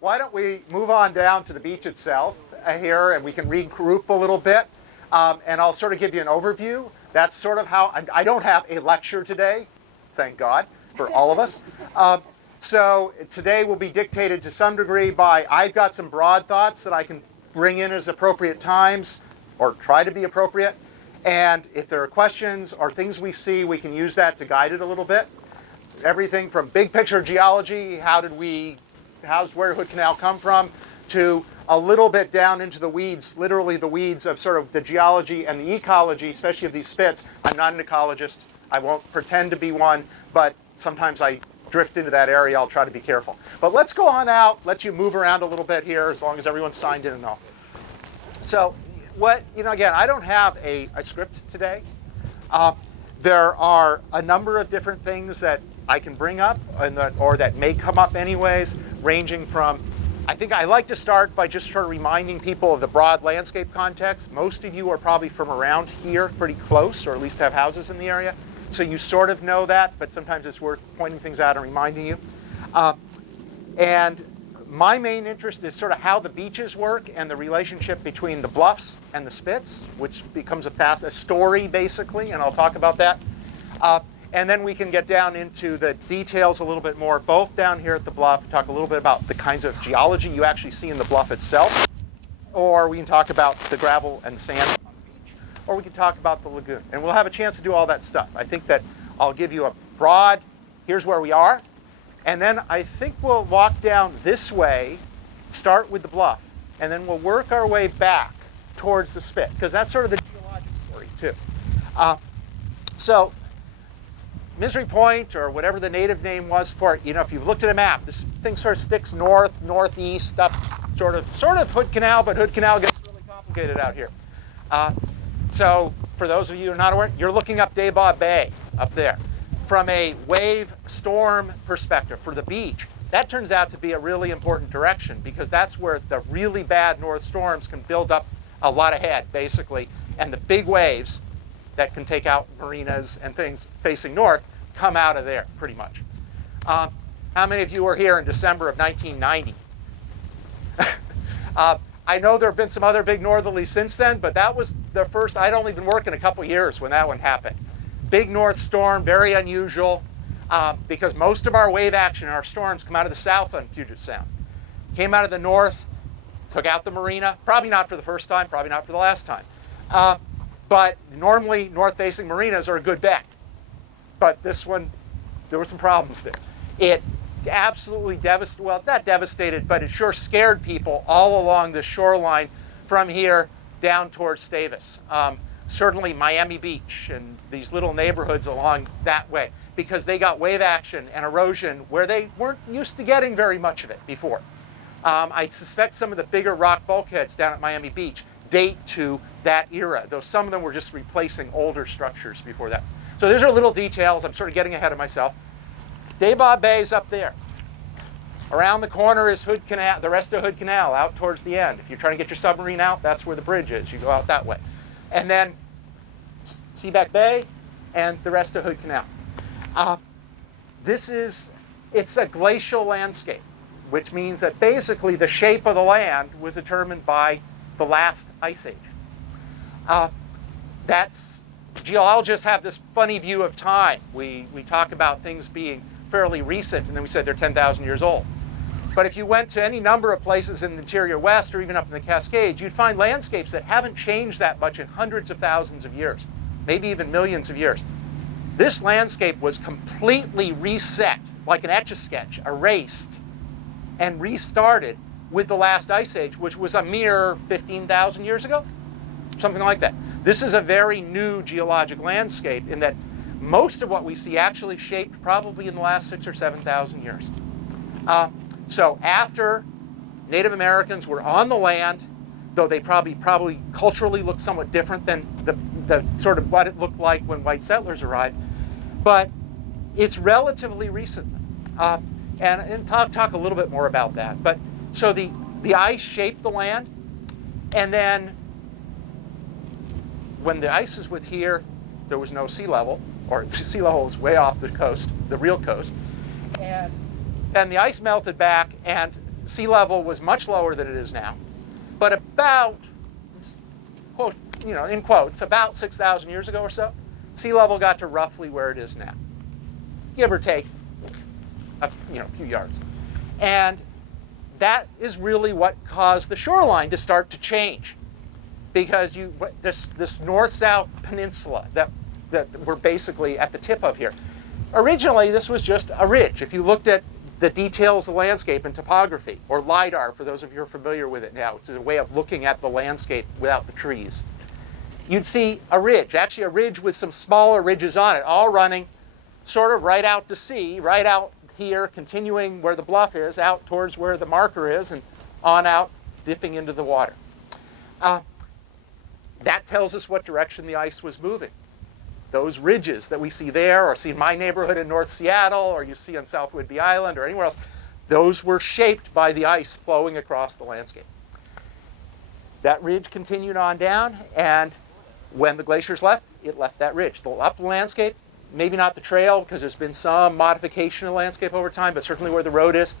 why don't we move on down to the beach itself here, and we can regroup a little bit, and I'll sort of give you an overview. That's sort of how, I don't have a lecture today, thank God, for all of us. So today will be dictated to some degree by, I've got some broad thoughts that I can bring in as appropriate times, or try to be appropriate. And if there are questions or things we see, we can use that to guide it a little bit. Everything from big picture geology, where Hood Canal come from, to a little bit down into the weeds, literally the weeds of sort of the geology and the ecology, especially of these spits. I'm not an ecologist. I won't pretend to be one, but sometimes I drift into that area. I'll try to be careful. But let's go on out, let you move around a little bit here, as long as everyone's signed in and all. So again, I don't have a script today. There are a number of different things that I can bring up, or that may come up anyways, ranging from, I think I like to start by just sort of reminding people of the broad landscape context. Most of you are probably from around here, pretty close, or at least have houses in the area. So you sort of know that, but sometimes it's worth pointing things out and reminding you. And my main interest is sort of how the beaches work and the relationship between the bluffs and the spits, which becomes a story basically, and I'll talk about that. And then we can get down into the details a little bit more, both down here at the bluff, talk a little bit about the kinds of geology you actually see in the bluff itself, or we can talk about the gravel and the sand on the beach, or we can talk about the lagoon. And we'll have a chance to do all that stuff. I think that I'll give you a broad, here's where we are, and then I think we'll walk down this way, start with the bluff, and then we'll work our way back towards the spit, because that's sort of the geologic story too. So Misery Point, or whatever the native name was for it, if you've looked at a map, this thing sort of sticks north, northeast, up sort of Hood Canal, but Hood Canal gets really complicated out here. So for those of you who are not aware, you're looking up Deba Bay up there. From a wave storm perspective for the beach, that turns out to be a really important direction, because that's where the really bad north storms can build up a lot of head, basically, and the big waves that can take out marinas and things facing north come out of there, pretty much. How many of you were here in December of 1990? I know there have been some other big northerlies since then, but that was the first. I'd only been working a couple years when that one happened. Big north storm, very unusual, because most of our wave action, our storms, come out of the south on Puget Sound. Came out of the north, took out the marina, probably not for the first time, probably not for the last time. But normally, north-facing marinas are a good bet. But this one, there were some problems there. It absolutely devastated, well, not devastated, but it sure scared people all along the shoreline from here down towards Stavis. Certainly Miami Beach and these little neighborhoods along that way, because they got wave action and erosion where they weren't used to getting very much of it before. I suspect some of the bigger rock bulkheads down at Miami Beach date to that era, though some of them were just replacing older structures before that. So these are little details. I'm sort of getting ahead of myself. Deba Bay's up there. Around the corner is Hood Canal, the rest of Hood Canal, out towards the end. If you're trying to get your submarine out, that's where the bridge is. You go out that way. And then Seaback Bay and the rest of Hood Canal. It's a glacial landscape, which means that basically the shape of the land was determined by the last ice age. Geologists have this funny view of time. We talk about things being fairly recent, and then we said they're 10,000 years old. But if you went to any number of places in the interior west, or even up in the Cascades, you'd find landscapes that haven't changed that much in hundreds of thousands of years, maybe even millions of years. This landscape was completely reset, like an Etch-a-Sketch, erased, and restarted with the last ice age, which was a mere 15,000 years ago, something like that. This is a very new geologic landscape in that most of what we see actually shaped probably in the last 6,000 or 7,000 years. So after Native Americans were on the land, though they probably culturally looked somewhat different than the sort of what it looked like when white settlers arrived, but it's relatively recent. And talk a little bit more about that. But so the ice shaped the land, and then when the ice was here, there was no sea level, or sea level was way off the coast, the real coast. And then the ice melted back, and sea level was much lower than it is now, but about, quote, in quotes, about 6,000 years ago or so, sea level got to roughly where it is now, give or take a few yards. And that is really what caused the shoreline to start to change, because this north-south peninsula that we're basically at the tip of here. Originally, this was just a ridge. If you looked at the details of landscape and topography, or LIDAR, for those of you who are familiar with it now, which is a way of looking at the landscape without the trees, you'd see a ridge, actually a ridge with some smaller ridges on it, all running sort of right out to sea, right out here, continuing where the bluff is, out towards where the marker is, and on out, dipping into the water. That tells us what direction the ice was moving. Those ridges that we see there, or see in my neighborhood in North Seattle, or you see on South Whidbey Island, or anywhere else, those were shaped by the ice flowing across the landscape. That ridge continued on down, and when the glaciers left, it left that ridge. The upland landscape, maybe not the trail, because there's been some modification of the landscape over time, but certainly where the road is,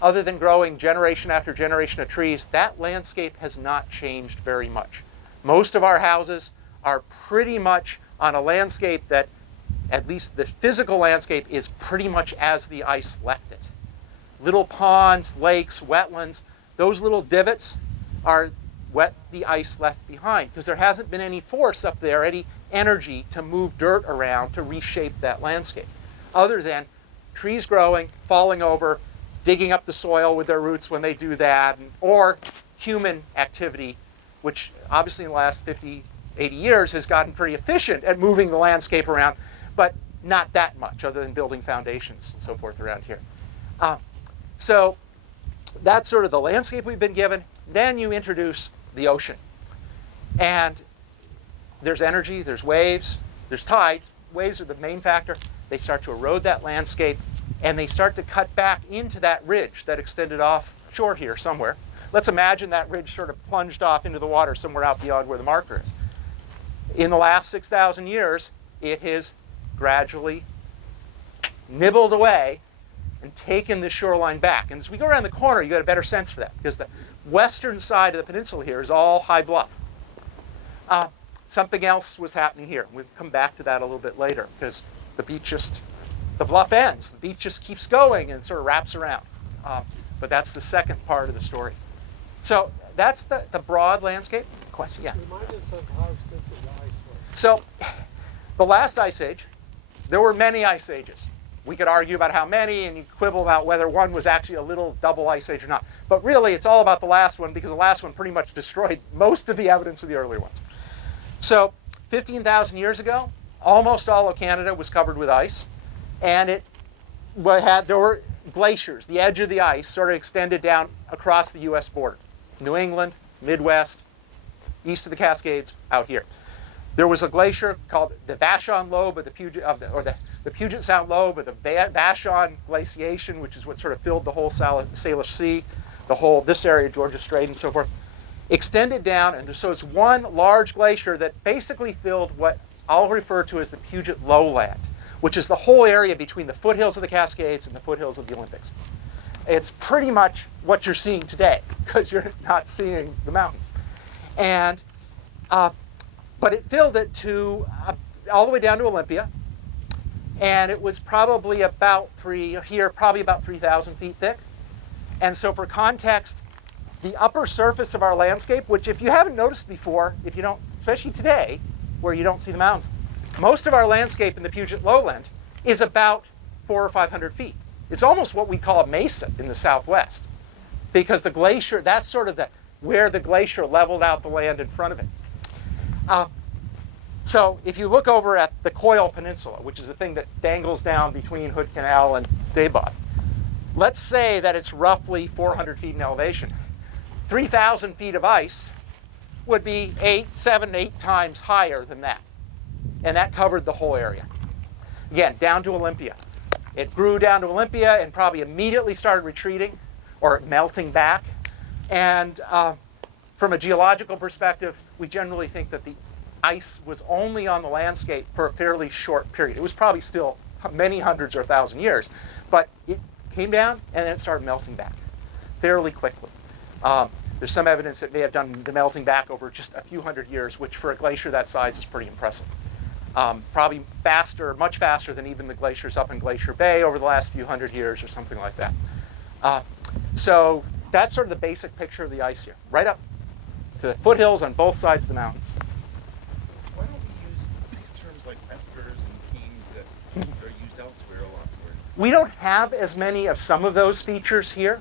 other than growing generation after generation of trees, that landscape has not changed very much. Most of our houses are pretty much on a landscape that, at least the physical landscape, is pretty much as the ice left it. Little ponds, lakes, wetlands, those little divots are what the ice left behind, because there hasn't been any force up there, any energy to move dirt around to reshape that landscape, other than trees growing, falling over, digging up the soil with their roots when they do that, or human activity, which obviously in the last 50, 80 years has gotten pretty efficient at moving the landscape around, but not that much, other than building foundations and so forth around here. So that's sort of the landscape we've been given. Then you introduce the ocean. And there's energy, there's waves, there's tides. Waves are the main factor. They start to erode that landscape, and they start to cut back into that ridge that extended offshore here somewhere. Let's imagine that ridge sort of plunged off into the water somewhere out beyond where the marker is. In the last 6,000 years, it has gradually nibbled away and taken the shoreline back. And as we go around the corner, you get a better sense for that, because the western side of the peninsula here is all high bluff. Something else was happening here. We'll come back to that a little bit later, because the bluff ends. The beach just keeps going and sort of wraps around. But that's the second part of the story. So that's the broad landscape. Question, yeah? Remind us of how extensive the ice was. So the last ice age, there were many ice ages. We could argue about how many, and you quibble about whether one was actually a little double ice age or not. But really, it's all about the last one, because the last one pretty much destroyed most of the evidence of the earlier ones. So 15,000 years ago, almost all of Canada was covered with ice, and there were glaciers. The edge of the ice sort of extended down across the U.S. border. New England, Midwest, east of the Cascades, out here. There was a glacier called the Vashon Lobe of the Puget Sound Lobe, or the Vashon Glaciation, which is what sort of filled the whole Salish Sea, this area, Georgia Strait and so forth, extended down, and so it's one large glacier that basically filled what I'll refer to as the Puget Lowland, which is the whole area between the foothills of the Cascades and the foothills of the Olympics. It's pretty much what you're seeing today, because you're not seeing the mountains. And but it filled it to all the way down to Olympia, and it was probably about 3,000 feet thick. And so for context, the upper surface of our landscape, which if you haven't noticed before, if you don't, especially today, where you don't see the mountains, most of our landscape in the Puget Lowland is about 400 or 500 feet. It's almost what we call a mesa in the Southwest, because the glacier, that's sort of where the glacier leveled out the land in front of it. So if you look over at the Coyle Peninsula, which is the thing that dangles down between Hood Canal and Daybod, let's say that it's roughly 400 feet in elevation. 3,000 feet of ice would be 7, 8 times higher than that. And that covered the whole area. Again, down to Olympia. It grew down to Olympia and probably immediately started retreating or melting back. And from a geological perspective, we generally think that the ice was only on the landscape for a fairly short period. It was probably still many hundreds or 1,000 years, but it came down and then it started melting back. fairly quickly. There's some evidence it may have done the melting back over just a few hundred years, which for a glacier that size is pretty impressive. Probably faster, much faster than even the glaciers up in Glacier Bay over the last few hundred years or something like that. So that's sort of the basic picture of the ice here, right up to the foothills on both sides of the mountains. Why don't we use terms like eskers and keens that are used elsewhere a lot more? We don't have as many of some of those features here.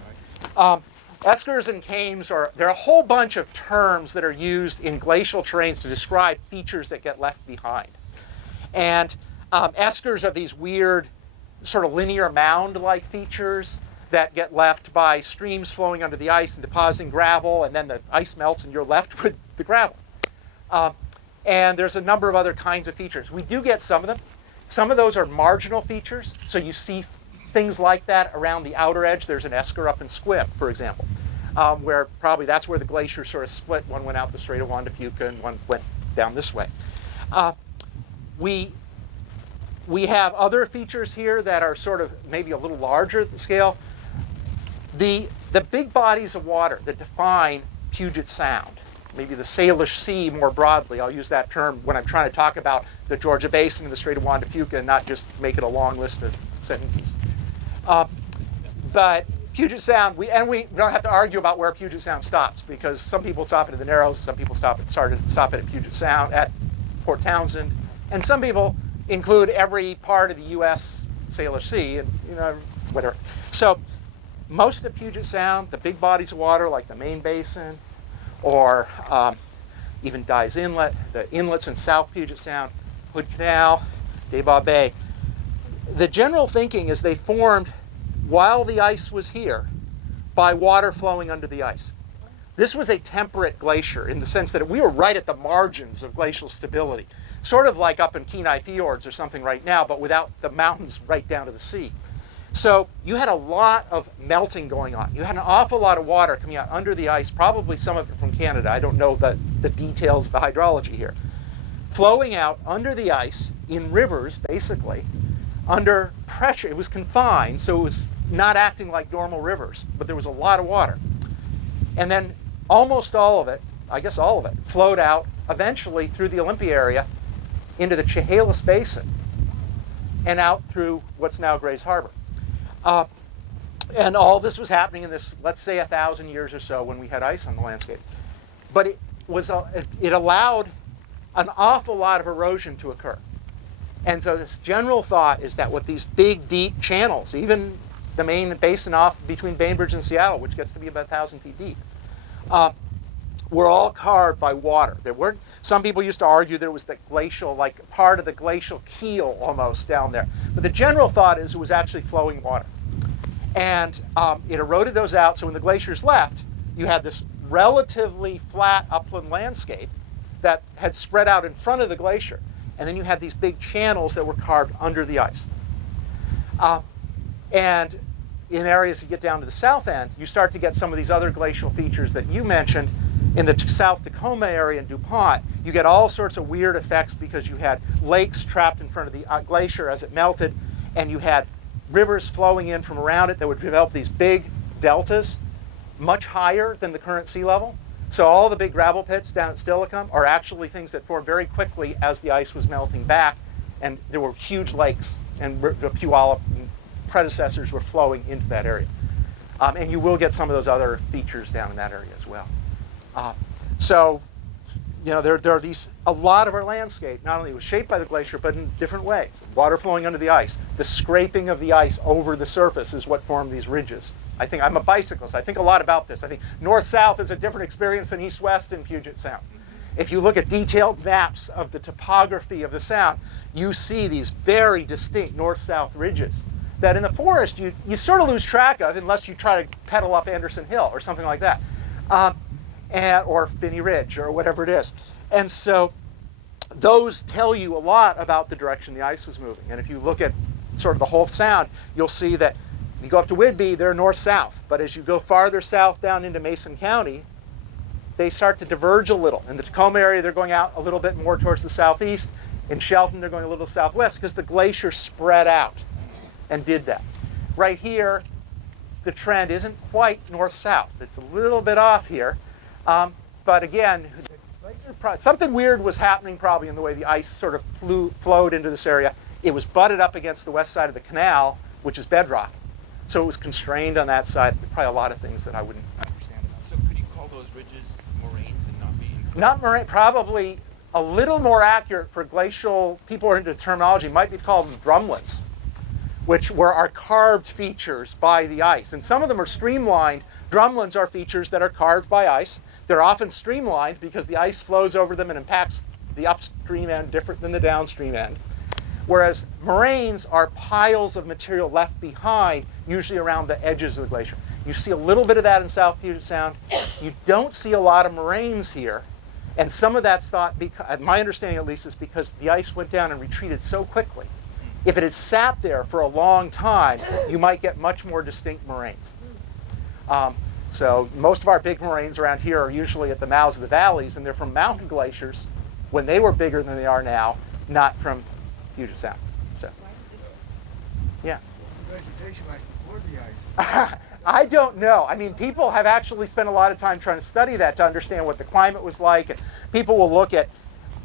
Eskers and kames there are a whole bunch of terms that are used in glacial terrains to describe features that get left behind. And eskers are these weird sort of linear mound-like features that get left by streams flowing under the ice and depositing gravel, and then the ice melts and you're left with the gravel. And there's a number of other kinds of features. We do get some of them. Some of those are marginal features, so you see things like that around the outer edge. There's an esker up in Squim, for example, where probably that's where the glaciers sort of split. One went out the Strait of Juan de Fuca and one went down this way. We have other features here that are sort of maybe a little larger at the scale. The big bodies of water that define Puget Sound, maybe the Salish Sea more broadly, I'll use that term when I'm trying to talk about the Georgia Basin and the Strait of Juan de Fuca and not just make it a long list of sentences. But Puget Sound, we don't have to argue about where Puget Sound stops, because some people stop it at the Narrows, some people stop it at Puget Sound, at Port Townsend, and some people include every part of the U.S. Salish Sea, and whatever. So most of Puget Sound, the big bodies of water like the Main Basin, or even Dyes Inlet, the inlets in South Puget Sound, Hood Canal, Daybaugh Bay, the general thinking is they formed while the ice was here by water flowing under the ice. This was a temperate glacier in the sense that we were right at the margins of glacial stability, sort of like up in Kenai Fjords or something right now, but without the mountains right down to the sea. So you had a lot of melting going on. You had an awful lot of water coming out under the ice, probably some of it from Canada. I don't know the details, the hydrology here. Flowing out under the ice in rivers, basically, under pressure. It was confined, so it was not acting like normal rivers, but there was a lot of water. And then almost all of it, I guess all of it, flowed out eventually through the Olympia area into the Chehalis Basin and out through what's now Grays Harbor. And all this was happening in this, let's say, 1,000 years or so when we had ice on the landscape. But it allowed an awful lot of erosion to occur. And so this general thought is that with these big, deep channels, even the main basin off between Bainbridge and Seattle, which gets to be about 1,000 feet deep, were all carved by water. There weren't. Some people used to argue there was the glacial, like part of the glacial keel almost down there. But the general thought is it was actually flowing water. And it eroded those out, so when the glaciers left, you had this relatively flat upland landscape that had spread out in front of the glacier. And then you had these big channels that were carved under the ice. And in areas that get down to the south end, you start to get some of these other glacial features that you mentioned. In the South Tacoma area in DuPont, you get all sorts of weird effects because you had lakes trapped in front of the glacier as it melted, and you had rivers flowing in from around it that would develop these big deltas much higher than the current sea level. So all the big gravel pits down at Steilacoom are actually things that formed very quickly as the ice was melting back, and there were huge lakes, and the Puyallup predecessors were flowing into that area. And you will get some of those other features down in that area as well. So, there are a lot of our landscape not only was shaped by the glacier, but in different ways. Water flowing under the ice, the scraping of the ice over the surface is what formed these ridges. I think I'm a bicyclist. I think a lot about this. I think north-south is a different experience than east-west in Puget Sound. If you look at detailed maps of the topography of the Sound, you see these very distinct north-south ridges that in the forest you sort of lose track of unless you try to pedal up Anderson Hill or something like that. Or Finney Ridge or whatever it is. And so those tell you a lot about the direction the ice was moving. And if you look at sort of the whole Sound, you'll see that you go up to Whidbey, they're north-south. But as you go farther south down into Mason County, they start to diverge a little. In the Tacoma area, they're going out a little bit more towards the southeast. In Shelton, they're going a little southwest because the glacier spread out and did that. Right here, the trend isn't quite north-south. It's a little bit off here. But again, something weird was happening probably in the way the ice sort of flowed into this area. It was butted up against the west side of the canal, which is bedrock. So it was constrained on that side. Probably a lot of things that I wouldn't understand about. So could you call those ridges moraines and not be incorrect? Not moraine, probably a little more accurate for glacial, people are into terminology, might be called drumlins, which are carved features by the ice. And some of them are streamlined. Drumlins are features that are carved by ice. They're often streamlined because the ice flows over them and impacts the upstream end different than the downstream end. Whereas moraines are piles of material left behind, usually around the edges of the glacier. You see a little bit of that in South Puget Sound. You don't see a lot of moraines here. And some of that's thought, my understanding at least, is because the ice went down and retreated so quickly. If it had sat there for a long time, you might get much more distinct moraines. So most of our big moraines around here are usually at the mouths of the valleys, and they're from mountain glaciers when they were bigger than they are now, not from Puget Sound. So, yeah. What's the vegetation like before the ice? I don't know. I mean, people have actually spent a lot of time trying to study that to understand what the climate was like. And people will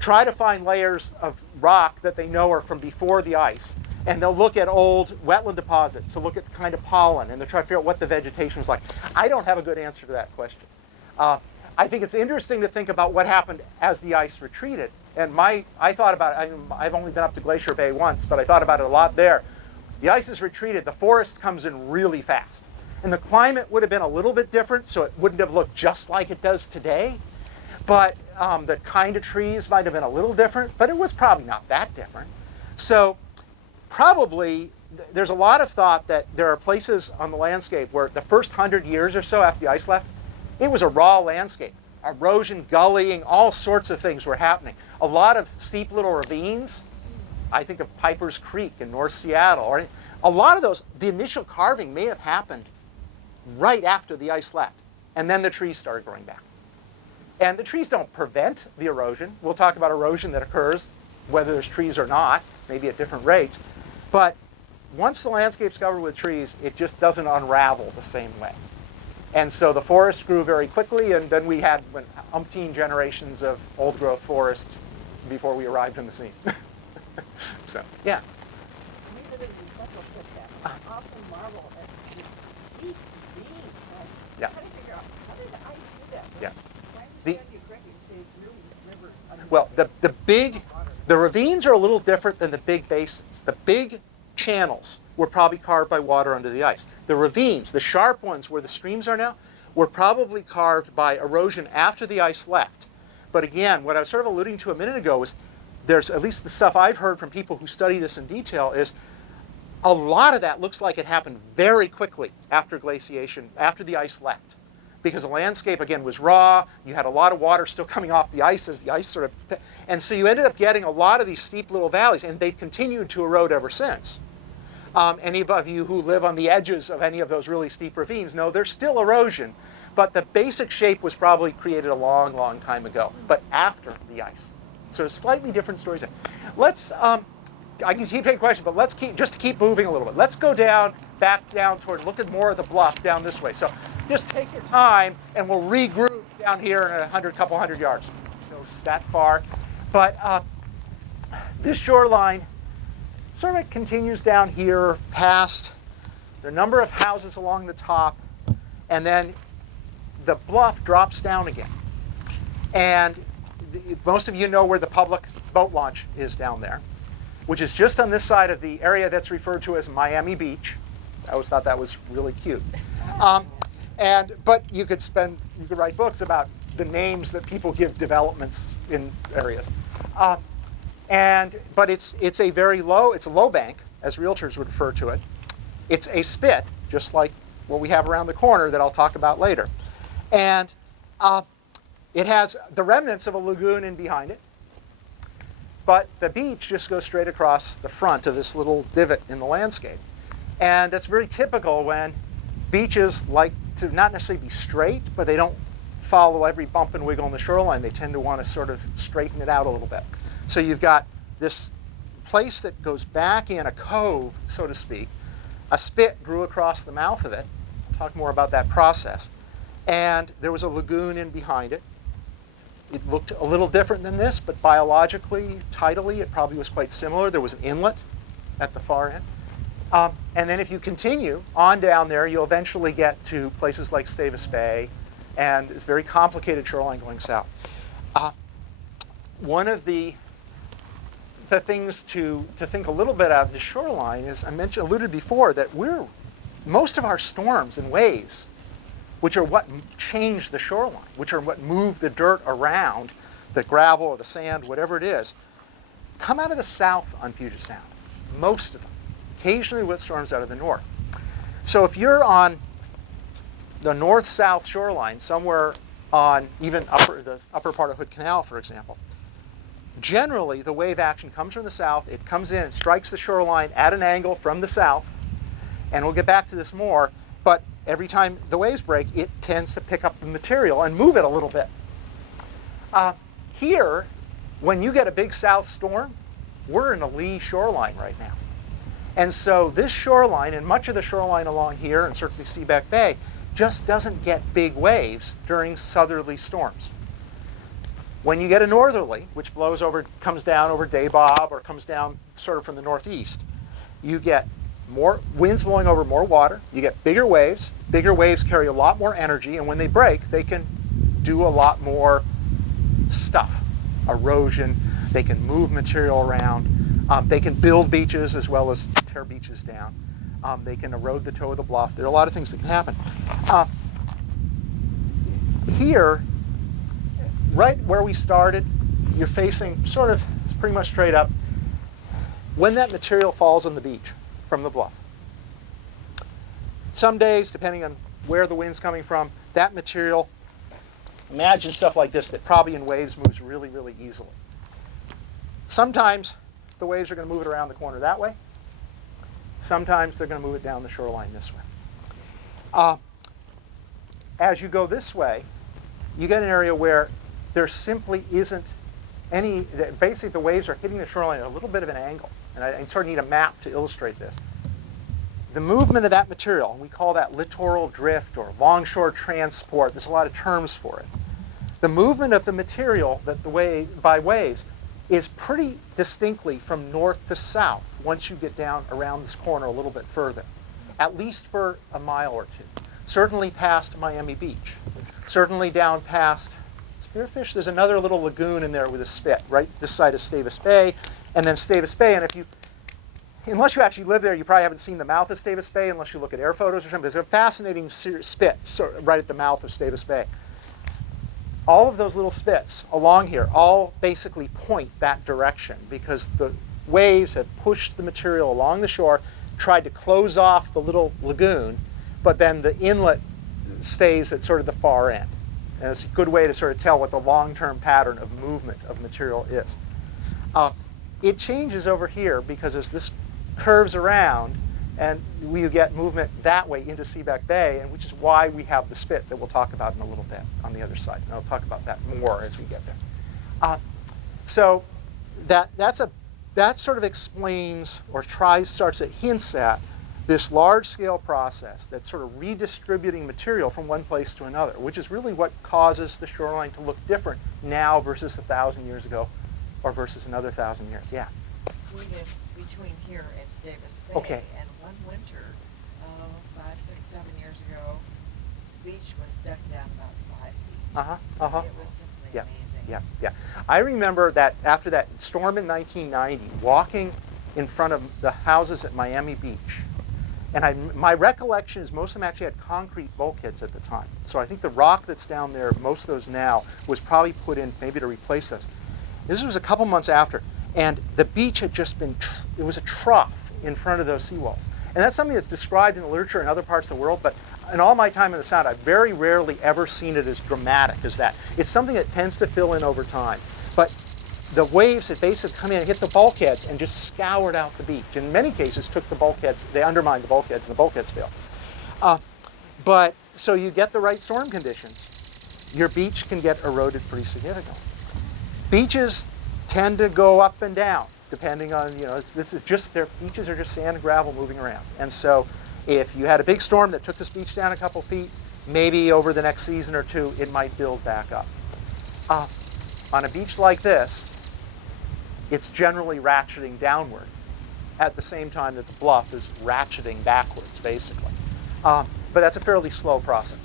try to find layers of rock that they know are from before the ice. And they'll look at old wetland deposits to look at the kind of pollen, and they'll try to figure out what the vegetation was like. I don't have a good answer to that question. I think it's interesting to think about what happened as the ice retreated. And I thought about it, I've only been up to Glacier Bay once, but I thought about it a lot there. The ice has retreated, the forest comes in really fast. And the climate would have been a little bit different, so it wouldn't have looked just like it does today. But the kind of trees might have been a little different, but it was probably not that different. So probably there's a lot of thought that there are places on the landscape where the first 100 years or so after the ice left, it was a raw landscape. Erosion, gullying, all sorts of things were happening. A lot of steep little ravines. I think of Piper's Creek in North Seattle. Or a lot of those, the initial carving may have happened right after the ice left. And then the trees started growing back. And the trees don't prevent the erosion. We'll talk about erosion that occurs, whether there's trees or not, maybe at different rates. But once the landscape's covered with trees, it just doesn't unravel the same way. And so the forest grew very quickly, and then we had umpteen generations of old-growth forest before we arrived on the scene. So, yeah. I often marvel at the deep being. Yeah. Trying to figure out how did the ice do that? Yeah. If I understand you correctly, you say it's really rivers. Well, the ravines are a little different than the big basins. The big channels were probably carved by water under the ice. The ravines, the sharp ones where the streams are now, were probably carved by erosion after the ice left. But again, what I was sort of alluding to a minute ago was there's, at least the stuff I've heard from people who study this in detail, is a lot of that looks like it happened very quickly after glaciation, after the ice left. Because the landscape, again, was raw. You had a lot of water still coming off the ice as the ice sort of... And so you ended up getting a lot of these steep little valleys, and they've continued to erode ever since. Any of you who live on the edges of any of those really steep ravines know there's still erosion, but the basic shape was probably created a long, long time ago, but after the ice. So slightly different stories. Let's, I can keep taking questions, but let's just to keep moving a little bit. Let's go back down toward, look at more of the bluff down this way. So just take your time, and we'll regroup down here in a couple hundred yards. So that far. But this shoreline sort of continues down here past the number of houses along the top, and then the bluff drops down again. And most of you know where the public boat launch is down there, which is just on this side of the area that's referred to as Miami Beach. I always thought that was really cute. But you could write books about the names that people give developments in areas. But it's a low bank, as realtors would refer to it. It's a spit, just like what we have around the corner that I'll talk about later. And it has the remnants of a lagoon in behind it. But the beach just goes straight across the front of this little divot in the landscape. And that's very typical when beaches like to not necessarily be straight, but they don't follow every bump and wiggle on the shoreline. They tend to want to sort of straighten it out a little bit. So you've got this place that goes back in a cove, so to speak. A spit grew across the mouth of it, talk more about that process. And there was a lagoon in behind it. It looked a little different than this, but biologically, tidally, it probably was quite similar. There was an inlet at the far end. And then if you continue on down there, you'll eventually get to places like Stavis Bay, and it's a very complicated shoreline going south. One of the things to think a little bit of the shoreline is, I alluded before, that most of our storms and waves, which are what change the shoreline, which are what move the dirt around, the gravel or the sand, whatever it is, come out of the south on Puget Sound, most of them. Occasionally with storms out of the north. So if you're on the north-south shoreline, somewhere on even the upper part of Hood Canal, for example, generally the wave action comes from the south. It comes in and strikes the shoreline at an angle from the south, and we'll get back to this more, but every time the waves break, it tends to pick up the material and move it a little bit. Here, when you get a big south storm, we're in a lee shoreline right now. And so this shoreline, and much of the shoreline along here, and certainly Seaback Bay, just doesn't get big waves during southerly storms. When you get a northerly, which comes down over Daybob or comes down sort of from the northeast, you get more winds blowing over more water, you get bigger waves. Bigger waves carry a lot more energy, and when they break, they can do a lot more stuff. Erosion, they can move material around. They can build beaches as well as tear beaches down. They can erode the toe of the bluff. There are a lot of things that can happen. Here, right where we started, you're facing sort of pretty much straight up. When that material falls on the beach from the bluff, some days, depending on where the wind's coming from, that material, imagine stuff like this that probably in waves moves really, really easily. Sometimes the waves are going to move it around the corner that way. Sometimes they're going to move it down the shoreline this way. As you go this way, you get an area where there simply isn't any, basically the waves are hitting the shoreline at a little bit of an angle. And I sort of need a map to illustrate this. The movement of that material, and we call that littoral drift or longshore transport, there's a lot of terms for it. The movement of the material by waves is pretty distinctly from north to south once you get down around this corner a little bit further, at least for a mile or two. Certainly past Miami Beach, certainly down past Spearfish. There's another little lagoon in there with a spit, right this side of Stavis Bay, and then Stavis Bay. And unless you actually live there, you probably haven't seen the mouth of Stavis Bay unless you look at air photos or something. There's a fascinating spit right at the mouth of Stavis Bay. All of those little spits along here all basically point that direction because the waves have pushed the material along the shore, tried to close off the little lagoon, but then the inlet stays at sort of the far end. And it's a good way to sort of tell what the long-term pattern of movement of material is. It changes over here because as this curves around, and we get movement that way into Seaback Bay, and which is why we have the spit that we'll talk about in a little bit on the other side. And I'll talk about that more as we get there. So that sort of explains or hints at this large-scale process that's sort of redistributing material from one place to another, which is really what causes the shoreline to look different now versus 1,000 years ago or versus another 1,000 years. Yeah? We live between here and Davis Bay. Okay. And one winter, 5, 6, 7 years ago, beach was decked down about 5 feet. It was simply amazing. Yeah. I remember that after that storm in 1990, walking in front of the houses at Miami Beach, and my recollection is most of them actually had concrete bulkheads at the time. So I think the rock that's down there, most of those now, was probably put in maybe to replace those. This was a couple months after, and the beach had just been, it was a trough in front of those seawalls. And that's something that's described in the literature in other parts of the world, but in all my time in the Sound, I've very rarely ever seen it as dramatic as that. It's something that tends to fill in over time. But the waves had basically come in and hit the bulkheads and just scoured out the beach. In many cases, took the bulkheads, they undermined the bulkheads, and the bulkheads failed. But so you get the right storm conditions, your beach can get eroded pretty significantly. Beaches tend to go up and down, depending on, beaches are just sand and gravel moving around. And so If you had a big storm that took this beach down a couple feet, maybe over the next season or two, it might build back up. On a beach like this, it's generally ratcheting downward at the same time that the bluff is ratcheting backwards, basically. But that's a fairly slow process.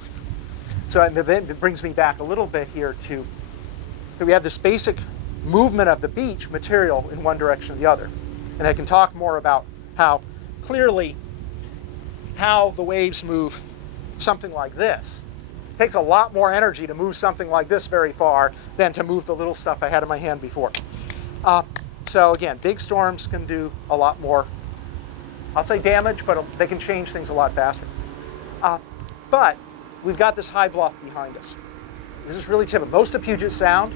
So it brings me back a little bit here to we have this basic movement of the beach material in one direction or the other. And I can talk more about how clearly how the waves move something like this. It takes a lot more energy to move something like this very far than to move the little stuff I had in my hand before. So again, big storms can do a lot more, I'll say damage, but they can change things a lot faster. But we've got this high bluff behind us. This is really typical. Most of Puget Sound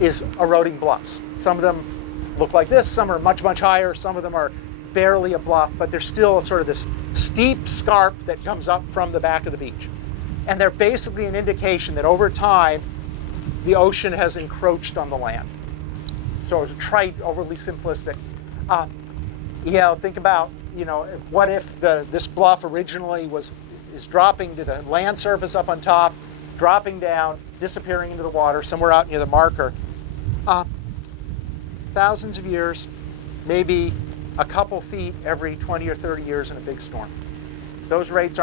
is eroding bluffs. Some of them look like this, some are much, much higher, some of them are barely a bluff, but there's still sort of this steep scarp that comes up from the back of the beach. And they're basically an indication that over time, the ocean has encroached on the land. So it's trite, overly simplistic. Think about, what if this bluff originally is dropping to the land surface up on top, dropping down, disappearing into the water somewhere out near the marker. Thousands of years, maybe a couple feet every 20 or 30 years in a big storm. Those rates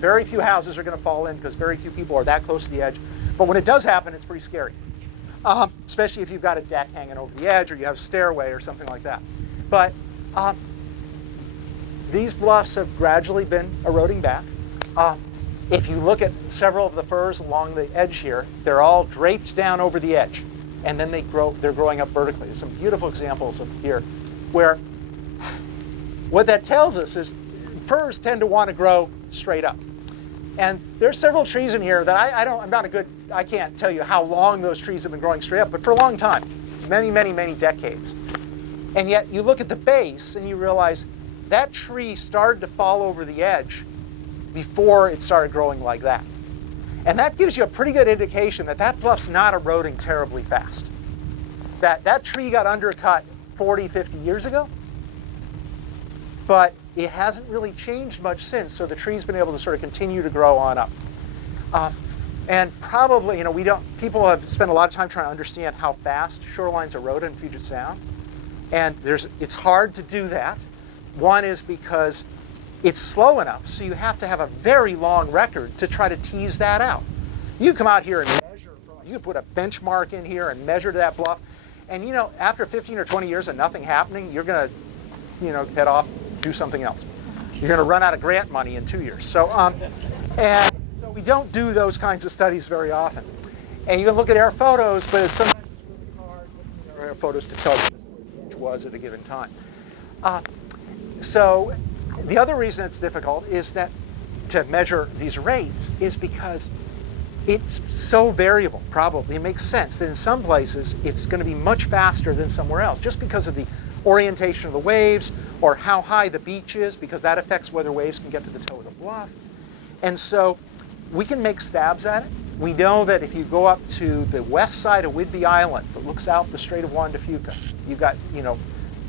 very few houses are going to fall in because very few people are that close to the edge. But when it does happen, it's pretty scary. Especially if you've got a deck hanging over the edge or you have a stairway or something like that. But these bluffs have gradually been eroding back. If you look at several of the firs along the edge here, they're all draped down over the edge. And then they're growing up vertically. There's some beautiful examples of here where what that tells us is firs tend to want to grow straight up. And there's several trees in here that I can't tell you how long those trees have been growing straight up, but for a long time, many, many, many decades. And yet you look at the base and you realize that tree started to fall over the edge before it started growing like that. And that gives you a pretty good indication that that bluff's not eroding terribly fast. That tree got undercut 40, 50 years ago, but it hasn't really changed much since, so the tree's been able to sort of continue to grow on up. And probably, people have spent a lot of time trying to understand how fast shorelines erode in Puget Sound. And it's hard to do that. One is because it's slow enough, so you have to have a very long record to try to tease that out. You come out here and measure, you put a benchmark in here and measure to that bluff, and after 15 or 20 years of nothing happening, you're going to, head off, do something else. You're going to run out of grant money in 2 years. So we don't do those kinds of studies very often. And you can look at air photos, but sometimes it's really hard looking at air photos to tell you which was at a given time. So the other reason it's difficult is that to measure these rates is because it's so variable, probably. It makes sense that in some places it's going to be much faster than somewhere else, just because of the orientation of the waves or how high the beach is, because that affects whether waves can get to the toe of the bluff. And so we can make stabs at it. We know that if you go up to the west side of Whidbey Island that looks out the Strait of Juan de Fuca, you've got,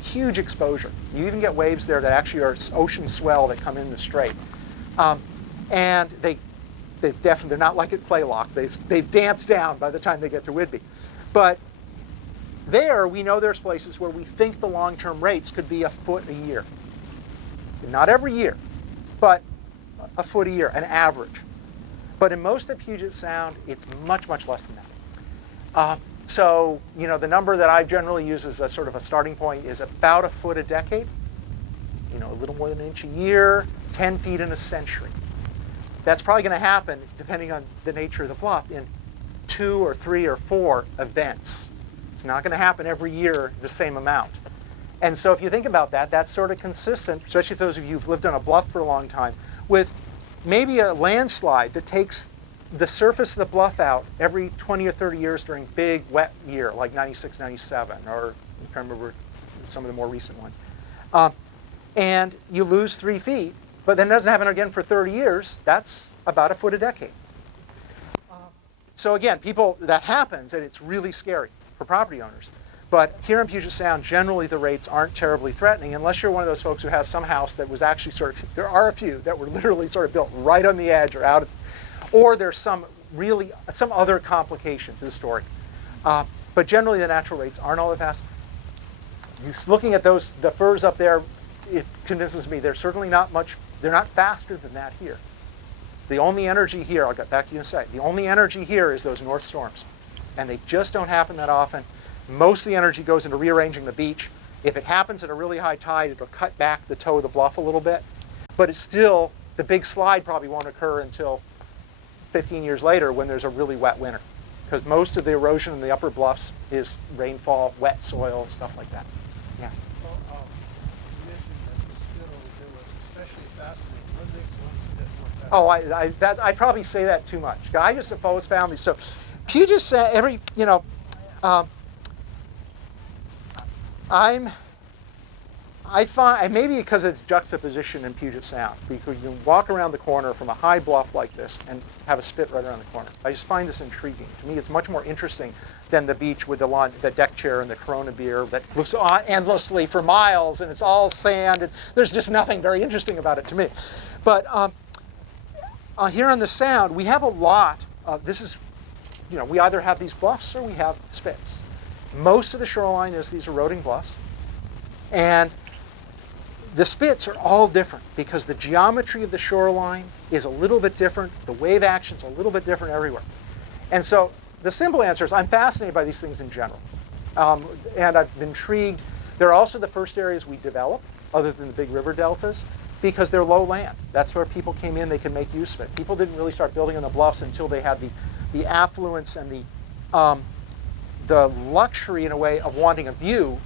huge exposure. You even get waves there that actually are ocean swell that come in the strait. And they're not like at Playlock. They've damped down by the time they get to Whidbey. But there, we know there's places where we think the long-term rates could be a foot a year. Not every year, but a foot a year, an average. But in most of Puget Sound, it's much, much less than that. So, the number that I generally use as a sort of a starting point is about a foot a decade. A little more than an inch a year, 10 feet in a century. That's probably going to happen, depending on the nature of the bluff, in 2 or 3 or 4 events. It's not going to happen every year the same amount. And so if you think about that, that's sort of consistent, especially if those of you who've lived on a bluff for a long time, with maybe a landslide that takes the surface of the bluff out every 20 or 30 years during big wet year, like 96, 97, or I'm trying to remember some of the more recent ones. And you lose 3 feet, but then it doesn't happen again for 30 years. That's about a foot a decade. So again, that happens, and it's really scary for property owners. But here in Puget Sound, generally the rates aren't terribly threatening unless you're one of those folks who has some house that was actually sort of, there are a few that were literally sort of built right on the edge or out of, or there's some other complication to the story. But generally the natural rates aren't all that fast. Just looking at those, the firs up there, it convinces me they're certainly not much, they're not faster than that here. The only energy here, I'll get back to you in a second, the only energy here is those north storms. And they just don't happen that often. Most of the energy goes into rearranging the beach. If it happens at a really high tide, it'll cut back the toe of the bluff a little bit. But it's still, the big slide probably won't occur until 15 years later when there's a really wet winter. Because most of the erosion in the upper bluffs is rainfall, wet soil, stuff like that. Yeah. Well, you mentioned that the spittle, there was especially fascinating. One makes one a bit more fascinating. Oh, I'd probably say that too much. I just have always found these. So Puget Sound, I find, maybe because it's juxtaposition in Puget Sound, because you can walk around the corner from a high bluff like this and have a spit right around the corner. I just find this intriguing. To me, it's much more interesting than the beach with the deck chair and the Corona beer that looks endlessly for miles and it's all sand and there's just nothing very interesting about it to me. But here on the Sound, we have a lot of, we either have these bluffs or we have spits. Most of the shoreline is these eroding bluffs. And the spits are all different because the geometry of the shoreline is a little bit different. The wave action's a little bit different everywhere. And so the simple answer is I'm fascinated by these things in general. And I've been intrigued. They're also the first areas we developed, other than the big river deltas, because they're low land. That's where people came in, they can make use of it. People didn't really start building on the bluffs until they had the affluence and the luxury, in a way, of wanting a view.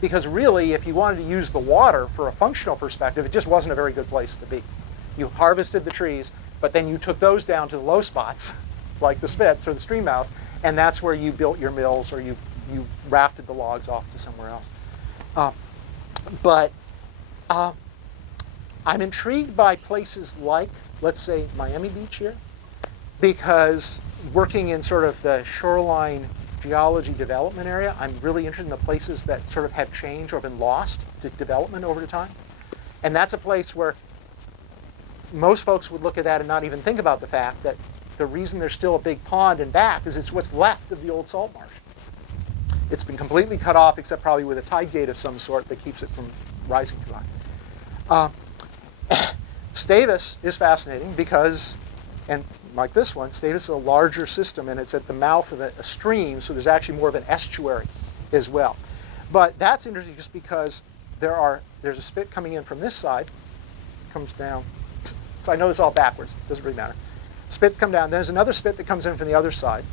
Because really, if you wanted to use the water for a functional perspective, it just wasn't a very good place to be. You harvested the trees, but then you took those down to the low spots, like the spits or the stream mouths, and that's where you built your mills or you rafted the logs off to somewhere else. But I'm intrigued by places like, let's say, Miami Beach here, because working in sort of the shoreline geology development area, I'm really interested in the places that sort of have changed or been lost to development over the time. And that's a place where most folks would look at that and not even think about the fact that the reason there's still a big pond and back is it's what's left of the old salt marsh. It's been completely cut off, except probably with a tide gate of some sort that keeps it from rising too high. Stavis is fascinating because, and like this one, Stavis is a larger system and it's at the mouth of a stream, so there's actually more of an estuary as well. But that's interesting just because there's a spit coming in from this side, comes down. So I know this all backwards, doesn't really matter. Spits come down, there's another spit that comes in from the other side.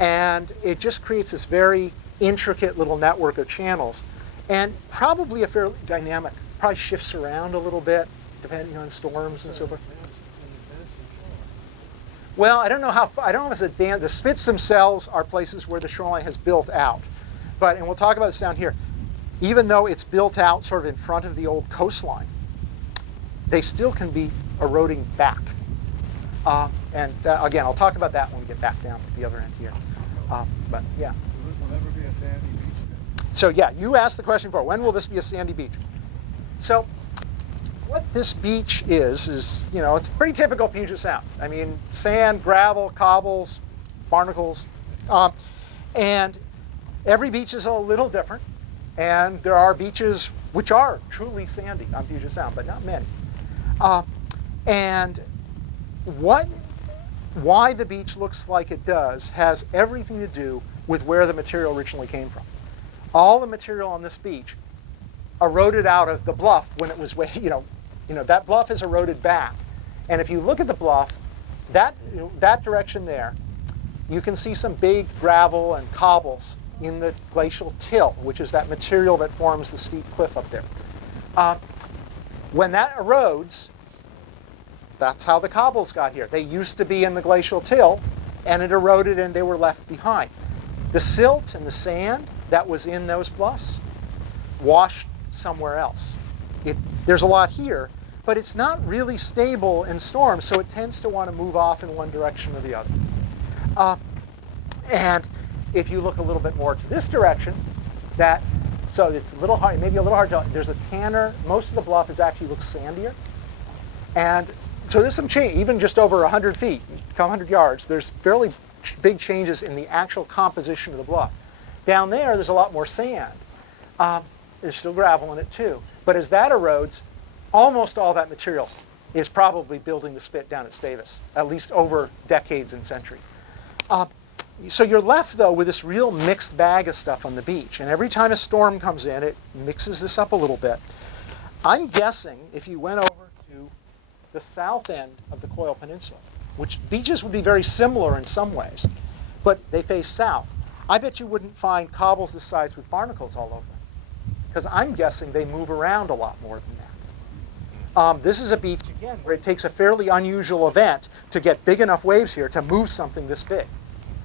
And it just creates this very intricate little network of channels. And probably a fairly dynamic, probably shifts around a little bit, depending on storms and so forth. Well, I don't know if it's advanced. The spits themselves are places where the shoreline has built out. And we'll talk about this down here. Even though it's built out sort of in front of the old coastline, they still can be eroding back. Again, I'll talk about that when we get back down to the other end here. But yeah. So this will never be a sandy beach then? So yeah, you asked the question before, when will this be a sandy beach? So what this beach is, it's pretty typical Puget Sound. I mean, sand, gravel, cobbles, barnacles. And every beach is a little different. And there are beaches which are truly sandy on Puget Sound, but not many. And why the beach looks like it does has everything to do with where the material originally came from. All the material on this beach eroded out of the bluff when it was, that bluff is eroded back. And if you look at the bluff, that direction there, you can see some big gravel and cobbles in the glacial till, which is that material that forms the steep cliff up there. When that erodes, that's how the cobbles got here. They used to be in the glacial till, and it eroded and they were left behind. The silt and the sand that was in those bluffs washed somewhere else. There's a lot here, but it's not really stable in storms, so it tends to want to move off in one direction or the other. And if you look a little bit more to this direction, So it's a little hard, maybe a little hard to, there's a tanner, most of the bluff actually looks sandier. And so there's some change, even just over 100 feet, a couple hundred yards, there's fairly big changes in the actual composition of the bluff. Down there's a lot more sand. There's still gravel in it too. But as that erodes, almost all that material is probably building the spit down at Stavis, at least over decades and centuries. So you're left, though, with this real mixed bag of stuff on the beach. And every time a storm comes in, it mixes this up a little bit. I'm guessing if you went over to the south end of the Coyle Peninsula, which beaches would be very similar in some ways, but they face south, I bet you wouldn't find cobbles this size with barnacles all over them. Because I'm guessing they move around a lot more than that. This is a beach, again, where it takes a fairly unusual event to get big enough waves here to move something this big.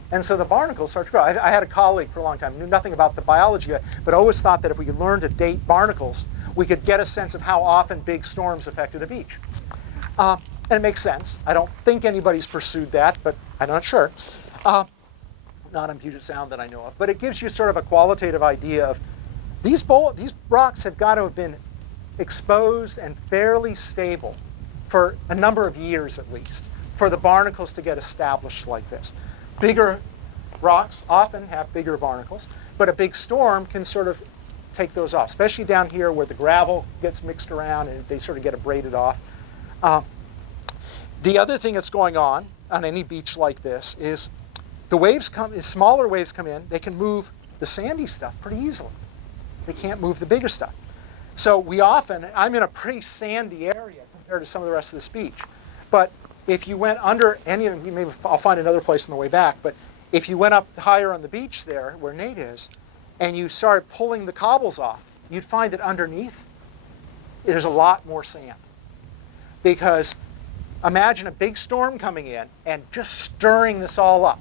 And so the barnacles start to grow. I had a colleague for a long time, knew nothing about the biology of it, but always thought that if we could learn to date barnacles, we could get a sense of how often big storms affected a beach. And it makes sense. I don't think anybody's pursued that, but I'm not sure. Not on Puget Sound that I know of. But it gives you sort of a qualitative idea of these rocks have got to have been exposed and fairly stable for a number of years at least for the barnacles to get established like this. Bigger rocks often have bigger barnacles, but a big storm can sort of take those off, especially down here where the gravel gets mixed around and they sort of get abraded off. The other thing that's going on any beach like this is the waves as smaller waves come in, they can move the sandy stuff pretty easily. They can't move the bigger stuff. So I'm in a pretty sandy area compared to some of the rest of this beach, but if you went under any of them, maybe I'll find another place on the way back, but if you went up higher on the beach there, where Nate is, and you started pulling the cobbles off, you'd find that underneath, there's a lot more sand. Because imagine a big storm coming in and just stirring this all up.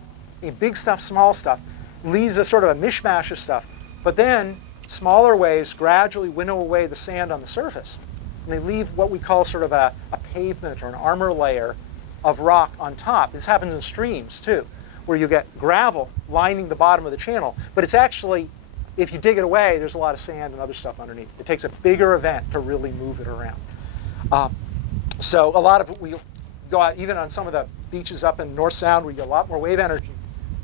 Big stuff, small stuff, leaves a sort of a mishmash of stuff. But then smaller waves gradually winnow away the sand on the surface. And they leave what we call sort of a pavement or an armor layer of rock on top. This happens in streams too, where you get gravel lining the bottom of the channel. But it's actually, if you dig it away, there's a lot of sand and other stuff underneath. It takes a bigger event to really move it around. So a lot of we go out, even on some of the beaches up in North Sound where you get a lot more wave energy.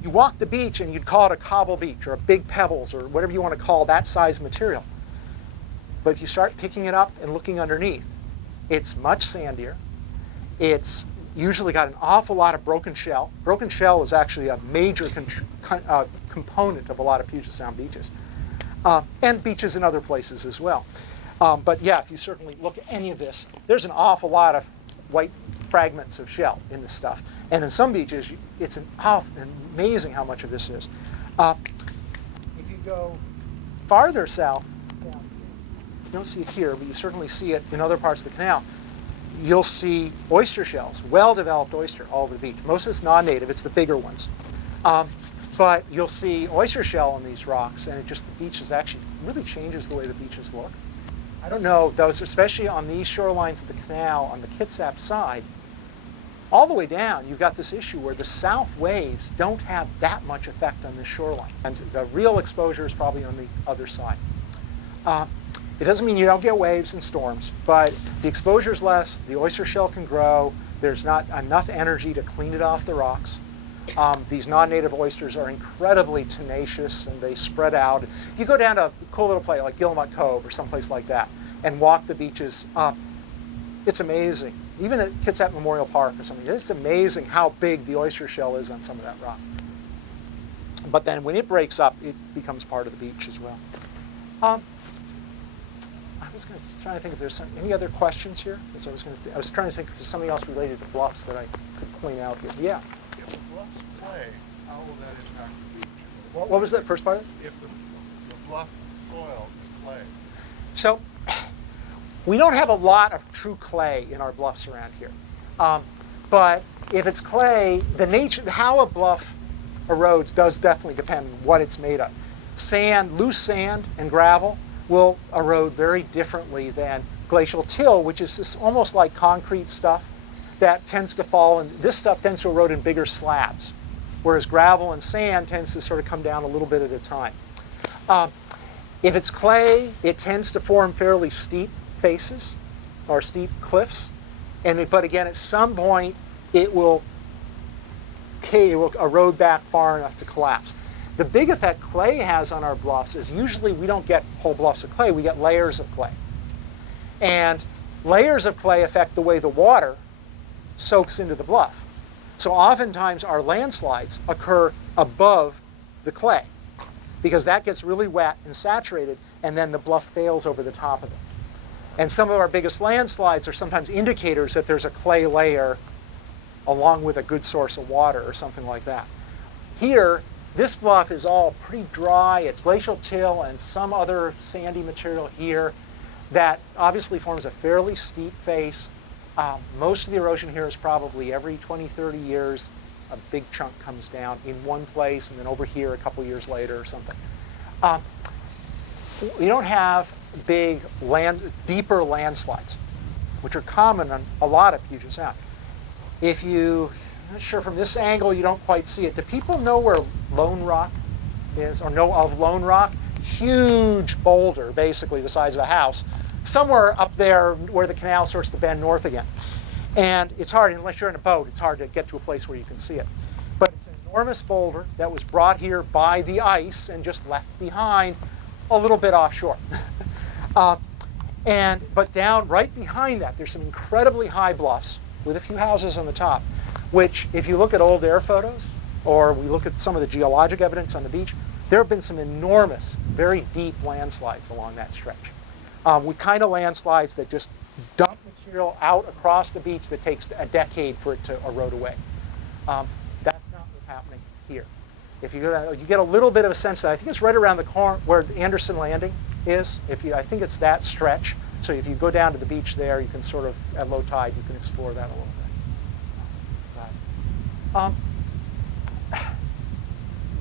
You walk the beach and you'd call it a cobble beach or a big pebbles or whatever you want to call that size material. But if you start picking it up and looking underneath, it's much sandier. It's usually got an awful lot of broken shell. Broken shell is actually a major component of a lot of Puget Sound beaches. And beaches in other places as well. But yeah, if you certainly look at any of this, there's an awful lot of white fragments of shell in this stuff. And in some beaches, it's amazing how much of this is. If you go farther south, down here, you don't see it here, but you certainly see it in other parts of the canal. You'll see oyster shells, well-developed oyster all over the beach. Most of it's non-native, it's the bigger ones. But you'll see oyster shell on these rocks, and the beach actually really changes the way the beaches look. I don't know, those, especially on these shorelines of the canal on the Kitsap side, all the way down, you've got this issue where the south waves don't have that much effect on the shoreline. And the real exposure is probably on the other side. It doesn't mean you don't get waves and storms, but the exposure is less, the oyster shell can grow, there's not enough energy to clean it off the rocks. These non-native oysters are incredibly tenacious and they spread out. If you go down to a cool little place like Guillemot Cove or someplace like that and walk the beaches up, it's amazing. Even at Kitsap Memorial Park or something, it's amazing how big the oyster shell is on some of that rock. But then when it breaks up, it becomes part of the beach as well. I was trying to think if there's any other questions here. I was trying to think if there's something else related to bluffs that I could point out here. Yeah. If the bluffs play, how will that impact the beach? What was that first part? If the bluff soil is clay. So we don't have a lot of true clay in our bluffs around here. But if it's clay, the nature, how a bluff erodes does definitely depend on what it's made of. Sand, loose sand and gravel will erode very differently than glacial till, which is this almost like concrete stuff that tends to fall, and this stuff tends to erode in bigger slabs, whereas gravel and sand tends to sort of come down a little bit at a time. If it's clay, it tends to form fairly steep faces or steep cliffs. But again, at some point, it will erode back far enough to collapse. The big effect clay has on our bluffs is usually we don't get whole bluffs of clay, we get layers of clay. And layers of clay affect the way the water soaks into the bluff. So oftentimes our landslides occur above the clay because that gets really wet and saturated, and then the bluff fails over the top of it. And some of our biggest landslides are sometimes indicators that there's a clay layer along with a good source of water or something like that. Here, this bluff is all pretty dry. It's glacial till and some other sandy material here that obviously forms a fairly steep face. Most of the erosion here is probably every 20, 30 years, a big chunk comes down in one place, and then over here a couple years later or something. We don't have big deeper landslides, which are common on a lot of Puget Sound. I'm not sure from this angle you don't quite see it. Do people know where Lone Rock is, or know of Lone Rock? Huge boulder, basically the size of a house, somewhere up there where the canal starts to bend north again. And it's hard, unless you're in a boat, it's hard to get to a place where you can see it. But it's an enormous boulder that was brought here by the ice and just left behind a little bit offshore. But down right behind that, there's some incredibly high bluffs with a few houses on the top, which if you look at old air photos, or we look at some of the geologic evidence on the beach, there have been some enormous, very deep landslides along that stretch. With kind of landslides that just dump material out across the beach that takes a decade for it to erode away. That's not what's happening here. If you get a little bit of a sense that I think it's right around the corner where Anderson Landing is. I think it's that stretch. So if you go down to the beach there, you can sort of, at low tide, you can explore that a little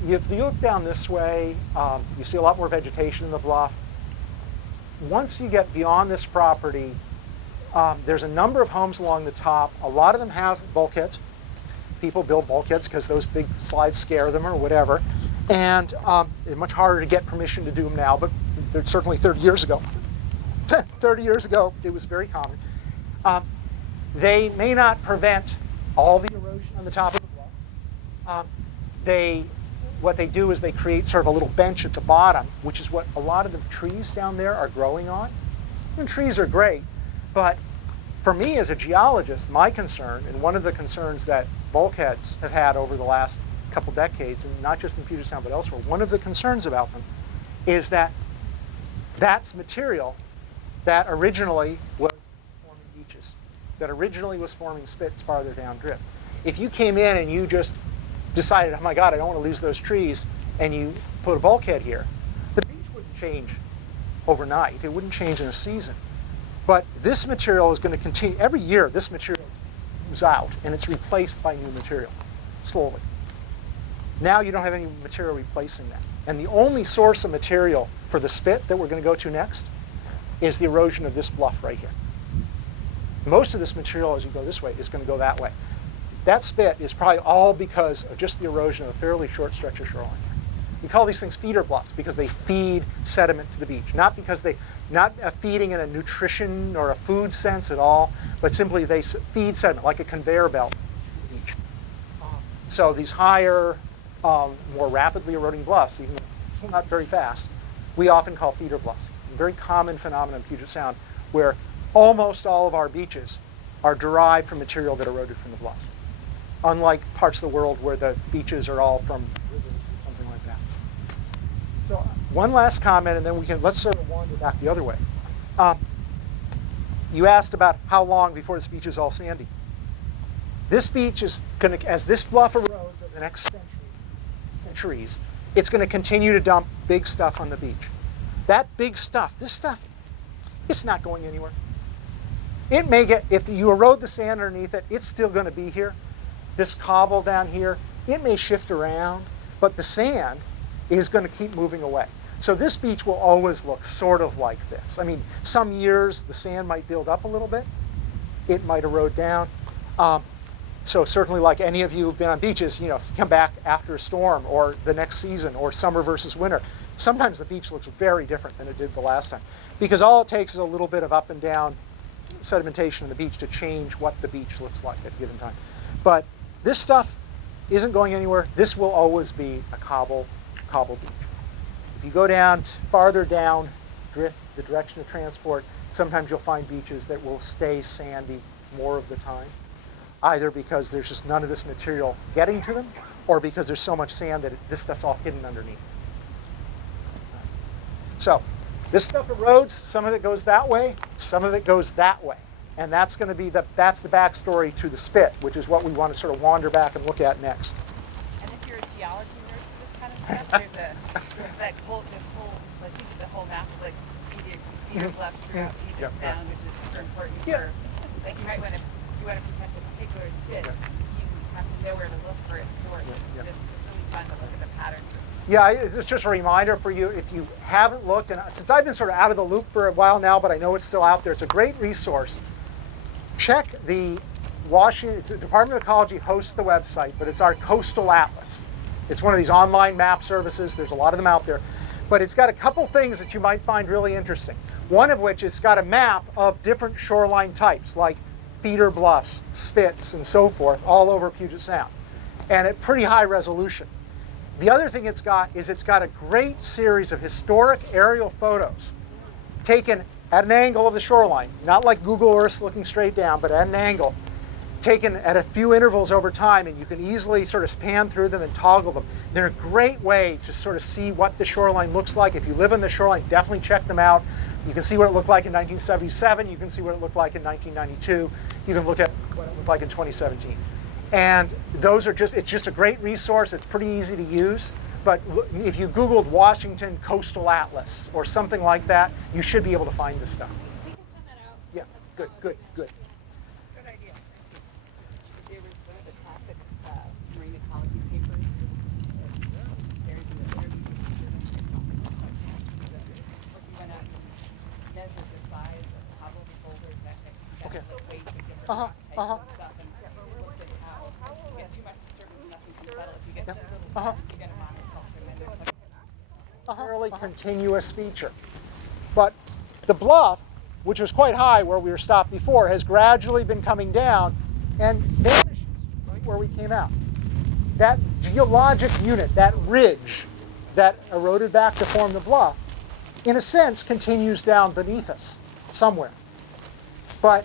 bit. If you look down this way, you see a lot more vegetation in the bluff. Once you get beyond this property, there's a number of homes along the top. A lot of them have bulkheads. People build bulkheads because those big slides scare them or whatever. And it's much harder to get permission to do them now, but certainly 30 years ago. 30 years ago, it was very common. They may not prevent all the erosion on the top of the bluff. What they do is they create sort of a little bench at the bottom, which is what a lot of the trees down there are growing on. And trees are great, but for me as a geologist, my concern, and one of the concerns that bulkheads have had over the last couple decades, and not just in Puget Sound but elsewhere, one of the concerns about them is that that's material that originally was forming beaches, that originally was forming spits farther down-drift. If you came in and you just decided, oh my God, I don't want to lose those trees, and you put a bulkhead here, the beach wouldn't change overnight. It wouldn't change in a season. But this material is going to continue. Every year, this material moves out, and it's replaced by new material, slowly. Now you don't have any material replacing that. And the only source of material for the spit that we're going to go to next is the erosion of this bluff right here. Most of this material, as you go this way, is going to go that way. That spit is probably all because of just the erosion of a fairly short stretch of shoreline. We call these things feeder bluffs because they feed sediment to the beach. Not because not feeding in a nutrition or a food sense at all, but simply they feed sediment like a conveyor belt to the beach. So these higher, more rapidly eroding bluffs, even though not very fast, we often call feeder bluffs. A very common phenomenon in Puget Sound where almost all of our beaches are derived from material that eroded from the bluffs. Unlike parts of the world where the beaches are all from rivers or something like that. So one last comment, and then let's sort of wander back the other way. You asked about how long before this beach is all sandy. This beach is going to, as this bluff erodes over the next centuries, it's going to continue to dump big stuff on the beach. That big stuff, this stuff, it's not going anywhere. It may get, if you erode the sand underneath it, it's still going to be here. This cobble down here, it may shift around, but the sand is going to keep moving away. So this beach will always look sort of like this. I mean, some years the sand might build up a little bit. It might erode down. So certainly like any of you who've been on beaches, come back after a storm or the next season or summer versus winter. sometimes the beach looks very different than it did the last time, because all it takes is a little bit of up and down sedimentation in the beach to change what the beach looks like at a given time. But this stuff isn't going anywhere. This will always be a cobble beach. If you go down farther down drift, the direction of transport, sometimes you'll find beaches that will stay sandy more of the time, either because there's just none of this material getting to them, or because there's so much sand that this stuff's all hidden underneath. So this stuff erodes. Some of it goes that way, some of it goes that way. And that's going to be that's the backstory to the spit, which is what we want to sort of wander back and look at next. And if you're a geology nerd for this kind of stuff, there's the whole map, like feeder bluffs throughout Puget Sound, which is super important for, like you might want to, if you want to protect a particular spit, you have to know where to look for its source. It's really fun to look at the patterns. Yeah, it's just a reminder for you, if you haven't looked, and since I've been sort of out of the loop for a while now, but I know it's still out there, it's a great resource. Check the Washington Department of Ecology hosts the website, but it's our Coastal Atlas. It's one of these online map services. There's a lot of them out there. But it's got a couple things that you might find really interesting. One of which, it's got a map of different shoreline types, like feeder bluffs, spits, and so forth, all over Puget Sound, and at pretty high resolution. The other thing it's got is it's got a great series of historic aerial photos taken at an angle of the shoreline, not like Google Earth looking straight down, but at an angle, taken at a few intervals over time, and you can easily sort of span through them and toggle them. They're a great way to sort of see what the shoreline looks like. If you live in the shoreline, definitely check them out. You can see what it looked like in 1977. You can see what it looked like in 1992. You can look at what it looked like in 2017. And those are it's just a great resource. It's pretty easy to use. But if you Googled Washington Coastal Atlas or something like that, you should be able to find this stuff. We can send that out. Yeah, good. Good idea. There was one of the classic marine ecology papers. There's an interview with you went out and measured the size of cobble boulders, that you got the weight of different rock types and stuff, and looked at how you get too much disturbance, nothing can settle. If you get too little, you get a monoculture, and then there's like Fairly continuous feature. But the bluff, which was quite high where we were stopped before, has gradually been coming down and vanishes right where we came out. That geologic unit, that ridge that eroded back to form the bluff, in a sense continues down beneath us somewhere. But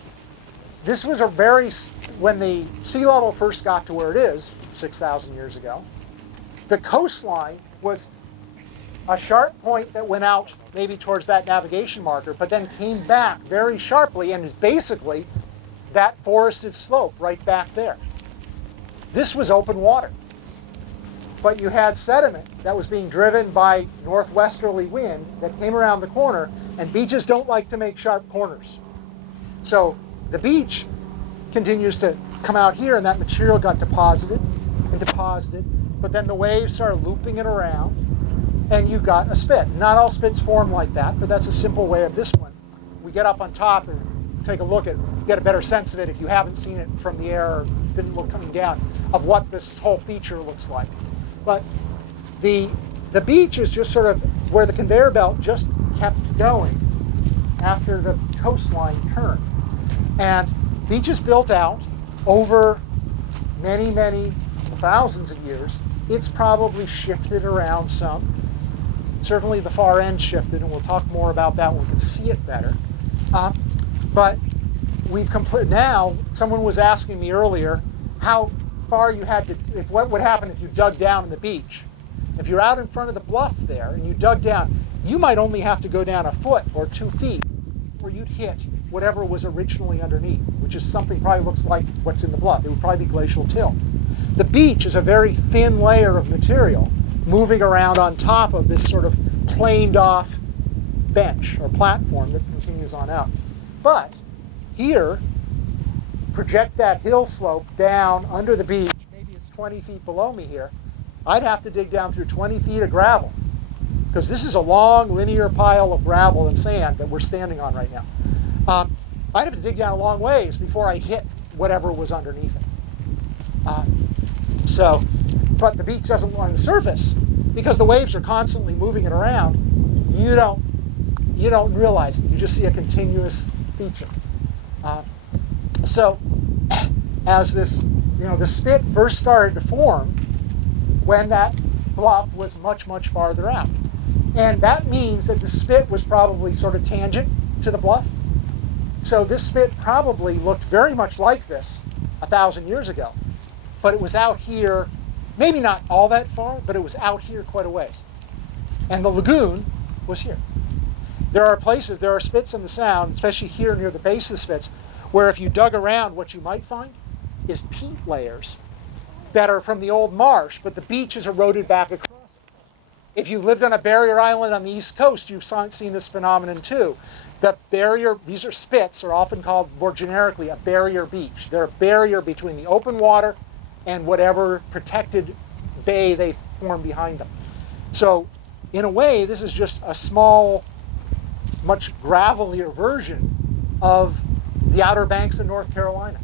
this was when the sea level first got to where it is, 6,000 years ago, the coastline was a sharp point that went out maybe towards that navigation marker, but then came back very sharply and is basically that forested slope right back there. This was open water. But you had sediment that was being driven by northwesterly wind that came around the corner, and beaches don't like to make sharp corners. So the beach continues to come out here, and that material got deposited, but then the waves started looping it around, and you got a spit. Not all spits form like that, but that's a simple way of this one. We get up on top and take a look at, get a better sense of it if you haven't seen it from the air or didn't look coming down, of what this whole feature looks like. But the beach is just sort of where the conveyor belt just kept going after the coastline turned. And beaches built out over many, many thousands of years. It's probably shifted around some. Certainly the far end shifted, and we'll talk more about that when we can see it better. But we've now, someone was asking me earlier how far you had to, what would happen if you dug down in the beach. If you're out in front of the bluff there and you dug down, you might only have to go down a foot or 2 feet where you'd hit whatever was originally underneath, which is something probably looks like what's in the bluff. It would probably be glacial till. The beach is a very thin layer of material moving around on top of this sort of planed off bench or platform that continues on out. But here, project that hill slope down under the beach, maybe it's 20 feet below me here, I'd have to dig down through 20 feet of gravel, because this is a long linear pile of gravel and sand that we're standing on right now. I'd have to dig down a long ways before I hit whatever was underneath it. But the beach doesn't, on the surface, because the waves are constantly moving it around, you don't realize it. You just see a continuous feature. So as the spit first started to form when that bluff was much, much farther out. And that means that the spit was probably sort of tangent to the bluff. So this spit probably looked very much like this 1,000 years ago. But it was out here, maybe not all that far, but it was out here quite a ways. And the lagoon was here. There are spits in the Sound, especially here near the base of the spits, where if you dug around, what you might find is peat layers that are from the old marsh, but the beach is eroded back across it. If you've lived on a barrier island on the East Coast, you've seen this phenomenon too. These are spits, are often called more generically a barrier beach. They're a barrier between the open water and whatever protected bay they form behind them. So in a way, this is just a small, much gravelier version of the Outer Banks of North Carolina,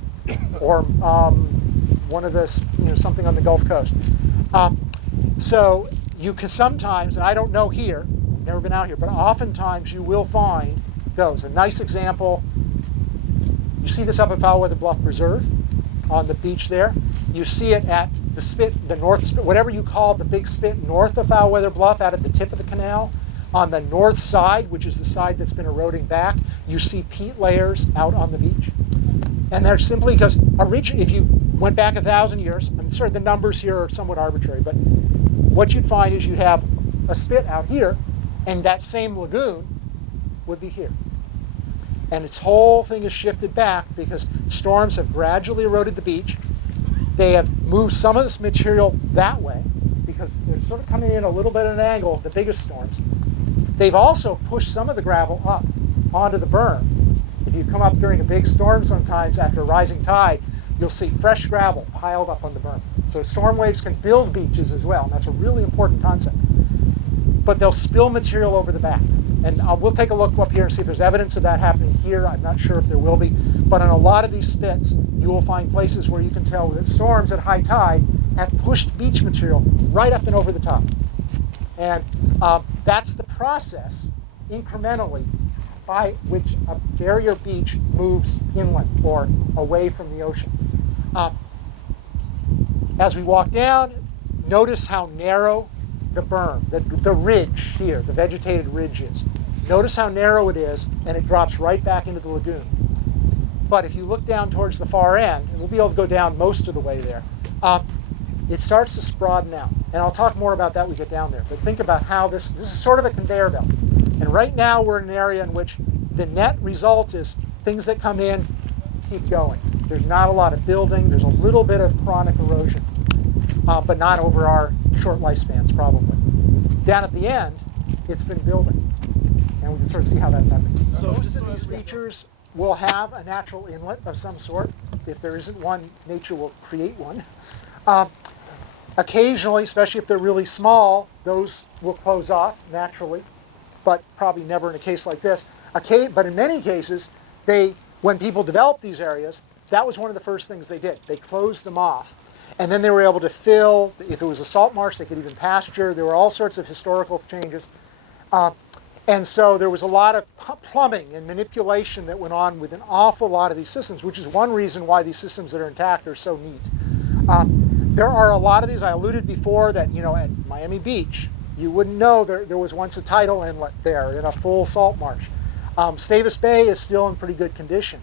or one of the, something on the Gulf Coast. So you can sometimes, and I don't know here, never been out here, but oftentimes you will find those. A nice example, you see this up at Foulweather Bluff Preserve on the beach there. You see it at the spit, the north spit, whatever you call the big spit north of Foulweather Bluff, out at the tip of the canal. On the north side, which is the side that's been eroding back, you see peat layers out on the beach. And they're simply because if you went back 1,000 years, I'm sorry, the numbers here are somewhat arbitrary, but what you'd find is you'd have a spit out here, and that same lagoon would be here. And its whole thing is shifted back because storms have gradually eroded the beach. They have moved some of this material that way because they're sort of coming in a little bit at an angle, the biggest storms. They've also pushed some of the gravel up onto the berm. If you come up during a big storm sometimes after a rising tide, you'll see fresh gravel piled up on the berm. So storm waves can build beaches as well, and that's a really important concept. But they'll spill material over the back. And we'll take a look up here and see if there's evidence of that happening here. I'm not sure if there will be. But on a lot of these spits, you will find places where you can tell that storms at high tide have pushed beach material right up and over the top. And that's the process, incrementally, by which a barrier beach moves inland or away from the ocean. As we walk down, notice how narrow the berm, the ridge here, the vegetated ridge is. Notice how narrow it is, and it drops right back into the lagoon. But if you look down towards the far end, and we'll be able to go down most of the way there, it starts to broaden out. And I'll talk more about that when we get down there. But think about how this is sort of a conveyor belt. And right now we're in an area in which the net result is things that come in keep going. There's not a lot of building. There's a little bit of chronic erosion, but not over our short lifespans, probably. Down at the end, it's been building. And we can sort of see how that's happening. So most of these features will have a natural inlet of some sort. If there isn't one, nature will create one. Occasionally, especially if they're really small, those will close off naturally, but probably never in a case like this. But in many cases, when people developed these areas, that was one of the first things they did. They closed them off. And then they were able to fill, if it was a salt marsh, they could even pasture. There were all sorts of historical changes. And so there was a lot of plumbing and manipulation that went on with an awful lot of these systems, which is one reason why these systems that are intact are so neat. There are a lot of these. I alluded before that, at Miami Beach, you wouldn't know there was once a tidal inlet there in a full salt marsh. Stavis Bay is still in pretty good condition.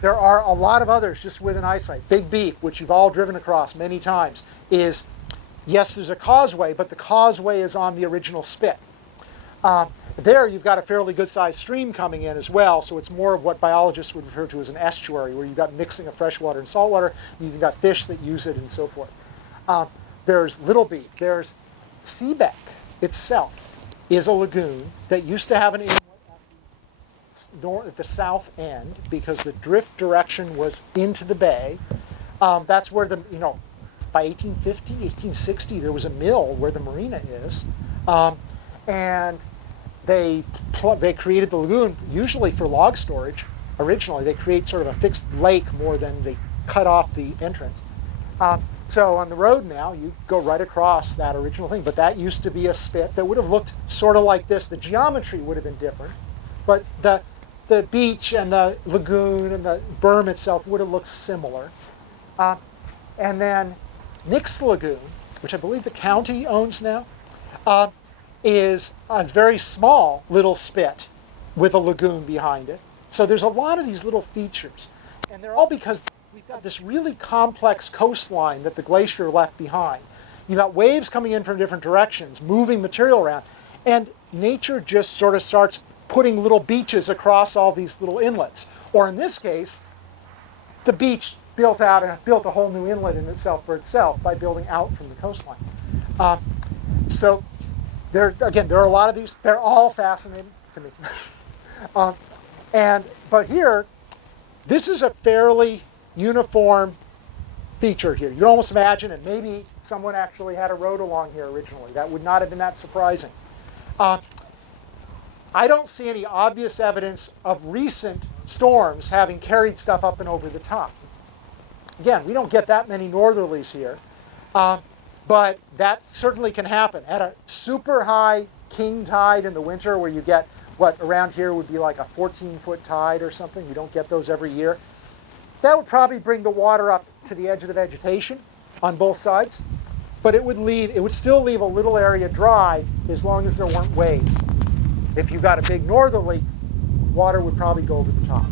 There are a lot of others just within eyesight. Big Beef, which you've all driven across many times, is, yes, there's a causeway, but the causeway is on the original spit. There you've got a fairly good-sized stream coming in as well, so it's more of what biologists would refer to as an estuary, where you've got mixing of freshwater and saltwater, you've got fish that use it and so forth. There's Little Beef. There's Seabeck itself is a lagoon that used to have an inlet at the south end because the drift direction was into the bay. That's where by 1850, 1860, there was a mill where the marina is. And they created the lagoon usually for log storage. Originally, they create sort of a fixed lake more than they cut off the entrance. So on the road now, you go right across that original thing, but that used to be a spit that would have looked sort of like this. The geometry would have been different, but the beach and the lagoon and the berm itself would have looked similar. And then Nick's Lagoon, which I believe the county owns now, is a very small little spit with a lagoon behind it. So there's a lot of these little features, and they're all because we've got this really complex coastline that the glacier left behind. You've got waves coming in from different directions, moving material around, and nature just sort of starts putting little beaches across all these little inlets. Or in this case, the beach built a whole new inlet in itself for itself by building out from the coastline. So there are a lot of these. They're all fascinating to me. But here, this is a fairly uniform feature here. You can almost imagine it. Maybe someone actually had a road along here originally. That would not have been that surprising. I don't see any obvious evidence of recent storms having carried stuff up and over the top. Again, we don't get that many northerlies here, but that certainly can happen. At a super high king tide in the winter where you get what around here would be like a 14-foot tide or something, you don't get those every year, that would probably bring the water up to the edge of the vegetation on both sides, but it would still leave a little area dry as long as there weren't waves. If you got a big northerly, water would probably go over the top.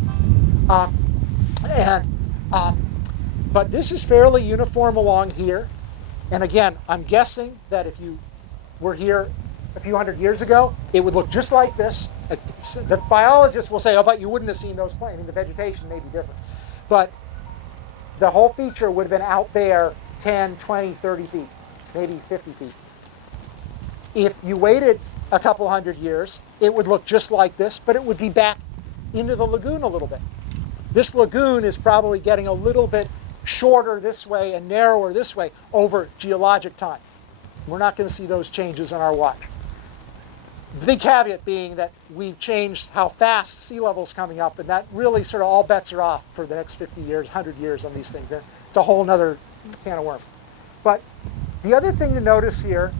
But this is fairly uniform along here. And again, I'm guessing that if you were here a few hundred years ago, it would look just like this. The biologists will say, oh, but you wouldn't have seen those plants. I mean, the vegetation may be different. But the whole feature would have been out there 10, 20, 30 feet, maybe 50 feet. If you waited a couple hundred years, it would look just like this, but it would be back into the lagoon a little bit. This lagoon is probably getting a little bit shorter this way and narrower this way over geologic time. We're not going to see those changes on our watch. The big caveat being that we've changed how fast sea level's coming up, and that really sort of all bets are off for the next 50 years, 100 years on these things. It's a whole other can of worms. But the other thing to notice here,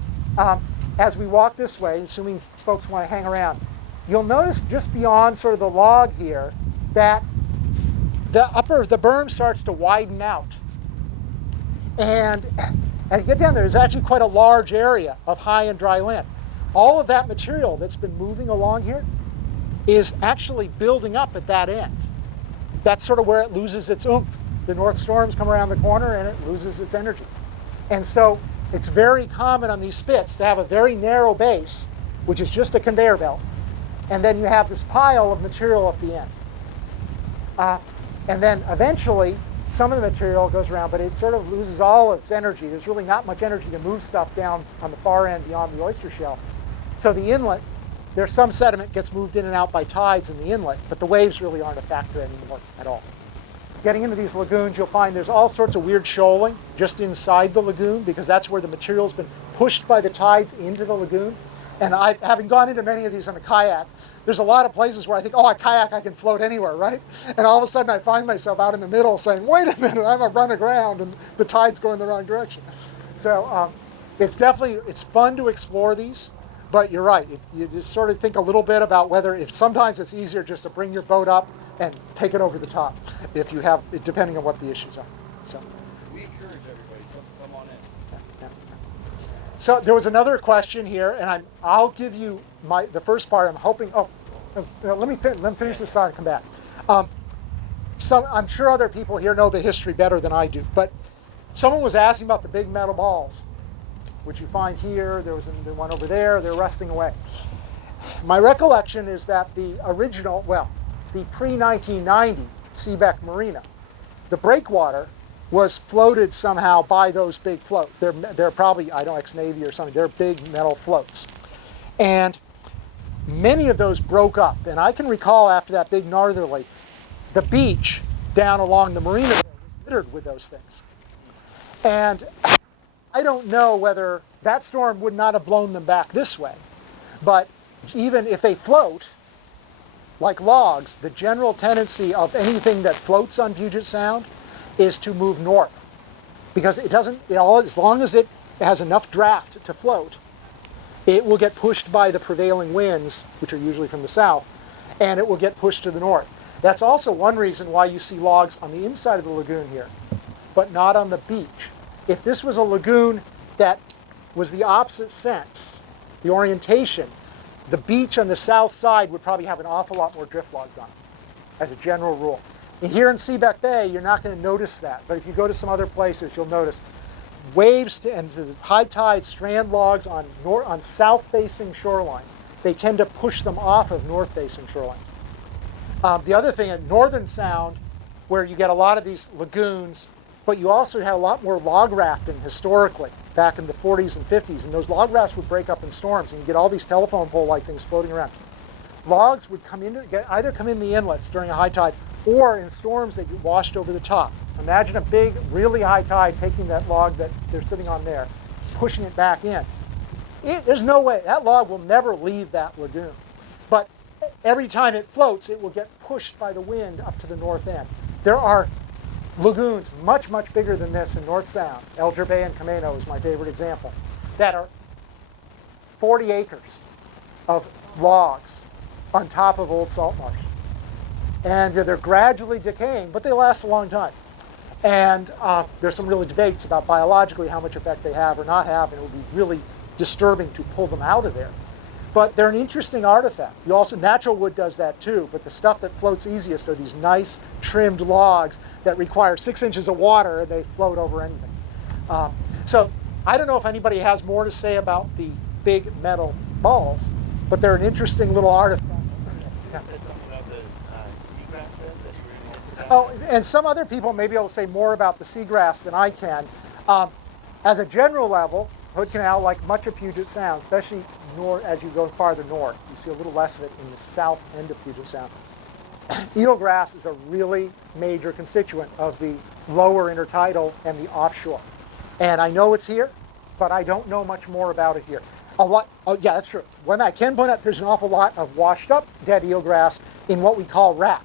as we walk this way, assuming folks want to hang around, you'll notice just beyond sort of the log here that the berm starts to widen out. And as you get down there, there's actually quite a large area of high and dry land. All of that material that's been moving along here is actually building up at that end. That's sort of where it loses its oomph. The north storms come around the corner and it loses its energy. And so it's very common on these spits to have a very narrow base, which is just a conveyor belt, and then you have this pile of material at the end. And then eventually, some of the material goes around, but it sort of loses all its energy. There's really not much energy to move stuff down on the far end beyond the oyster shelf. So the inlet, there's some sediment gets moved in and out by tides in the inlet, but the waves really aren't a factor anymore at all. Getting into these lagoons, you'll find there's all sorts of weird shoaling just inside the lagoon because that's where the material's been pushed by the tides into the lagoon. And having gone into many of these on a kayak, there's a lot of places where I think, oh, a kayak, I can float anywhere, right? And all of a sudden I find myself out in the middle saying, wait a minute, I'm a run aground and the tide's going the wrong direction. So it's fun to explore these, but you're right. You just sort of think a little bit about if sometimes it's easier just to bring your boat up and take it over the top if you have, depending on what the issues are. So. We encourage everybody to come on in. So there was another question here, and I'll give you the first part. I'm hoping. Let me finish this thought and come back. So I'm sure other people here know the history better than I do, but someone was asking about the big metal balls, which you find here. There was one over there. They're rusting away. My recollection is that the pre-1990 Seabeck Marina, the breakwater was floated somehow by those big floats. They're probably, I don't know, ex-Navy or something. They're big metal floats. And many of those broke up. And I can recall after that big northerly, the beach down along the marina was littered with those things. And I don't know whether that storm would not have blown them back this way. But even if they float, like logs, the general tendency of anything that floats on Puget Sound is to move north because it doesn't, as long as it has enough draft to float, it will get pushed by the prevailing winds, which are usually from the south, and it will get pushed to the north. That's also one reason why you see logs on the inside of the lagoon here, but not on the beach. If this was a lagoon that was the opposite sense, the orientation, the beach on the south side would probably have an awful lot more drift logs on it, as a general rule. And here in Seabeck Bay, you're not going to notice that, but if you go to some other places, you'll notice waves and the high tide strand logs on south-facing shorelines. They tend to push them off of north-facing shorelines. The other thing at Northern Sound, where you get a lot of these lagoons, but you also had a lot more log rafting historically back in the 40s and 50s, and those log rafts would break up in storms, and you get all these telephone pole-like things floating around. Logs would either come in the inlets during a high tide, or in storms that get washed over the top. Imagine a big, really high tide taking that log that they're sitting on there, pushing it back in. There's no way, that log will never leave that lagoon. But every time it floats, it will get pushed by the wind up to the north end. There are lagoons much, much bigger than this in North Sound. Elger Bay and Camino is my favorite example, that are 40 acres of logs on top of old salt marsh. And they're gradually decaying, but they last a long time. And there's some really debates about biologically how much effect they have or not have, and it would be really disturbing to pull them out of there. But they're an interesting artifact. You also, natural wood does that too, but the stuff that floats easiest are these nice trimmed logs that require 6 inches of water and they float over anything. So I don't know if anybody has more to say about the big metal balls, but they're an interesting little artifact. You said something about the seagrass beds that you were going to talk Oh, and some other people may be able to say more about the seagrass than I can. As a general level, Hood Canal, like much of Puget Sound, especially as you go farther north, you see a little less of it in the south end of Puget Sound. Eelgrass is a really major constituent of the lower intertidal and the offshore. And I know it's here, but I don't know much more about it here. Oh yeah, that's true. When I can point out, there's an awful lot of washed up dead eelgrass in what we call wrack,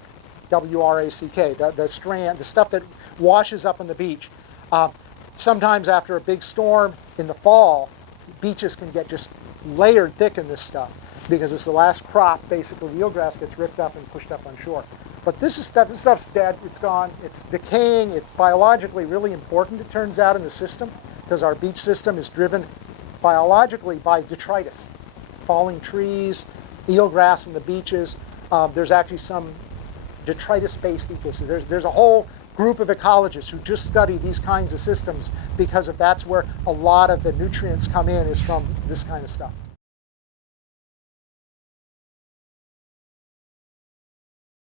W-R-A-C-K, the strand, the stuff that washes up on the beach. Sometimes after a big storm in the fall, beaches can get just layered thick in this stuff because it's the last crop. Basically, the eelgrass gets ripped up and pushed up on shore. But this stuff's dead, it's gone, it's decaying, it's biologically really important, it turns out, in the system, because our beach system is driven biologically by detritus, falling trees, eelgrass in the beaches. There's actually some detritus-based ecosystems. There's a whole group of ecologists who just study these kinds of systems because that's where a lot of the nutrients come in, is from this kind of stuff.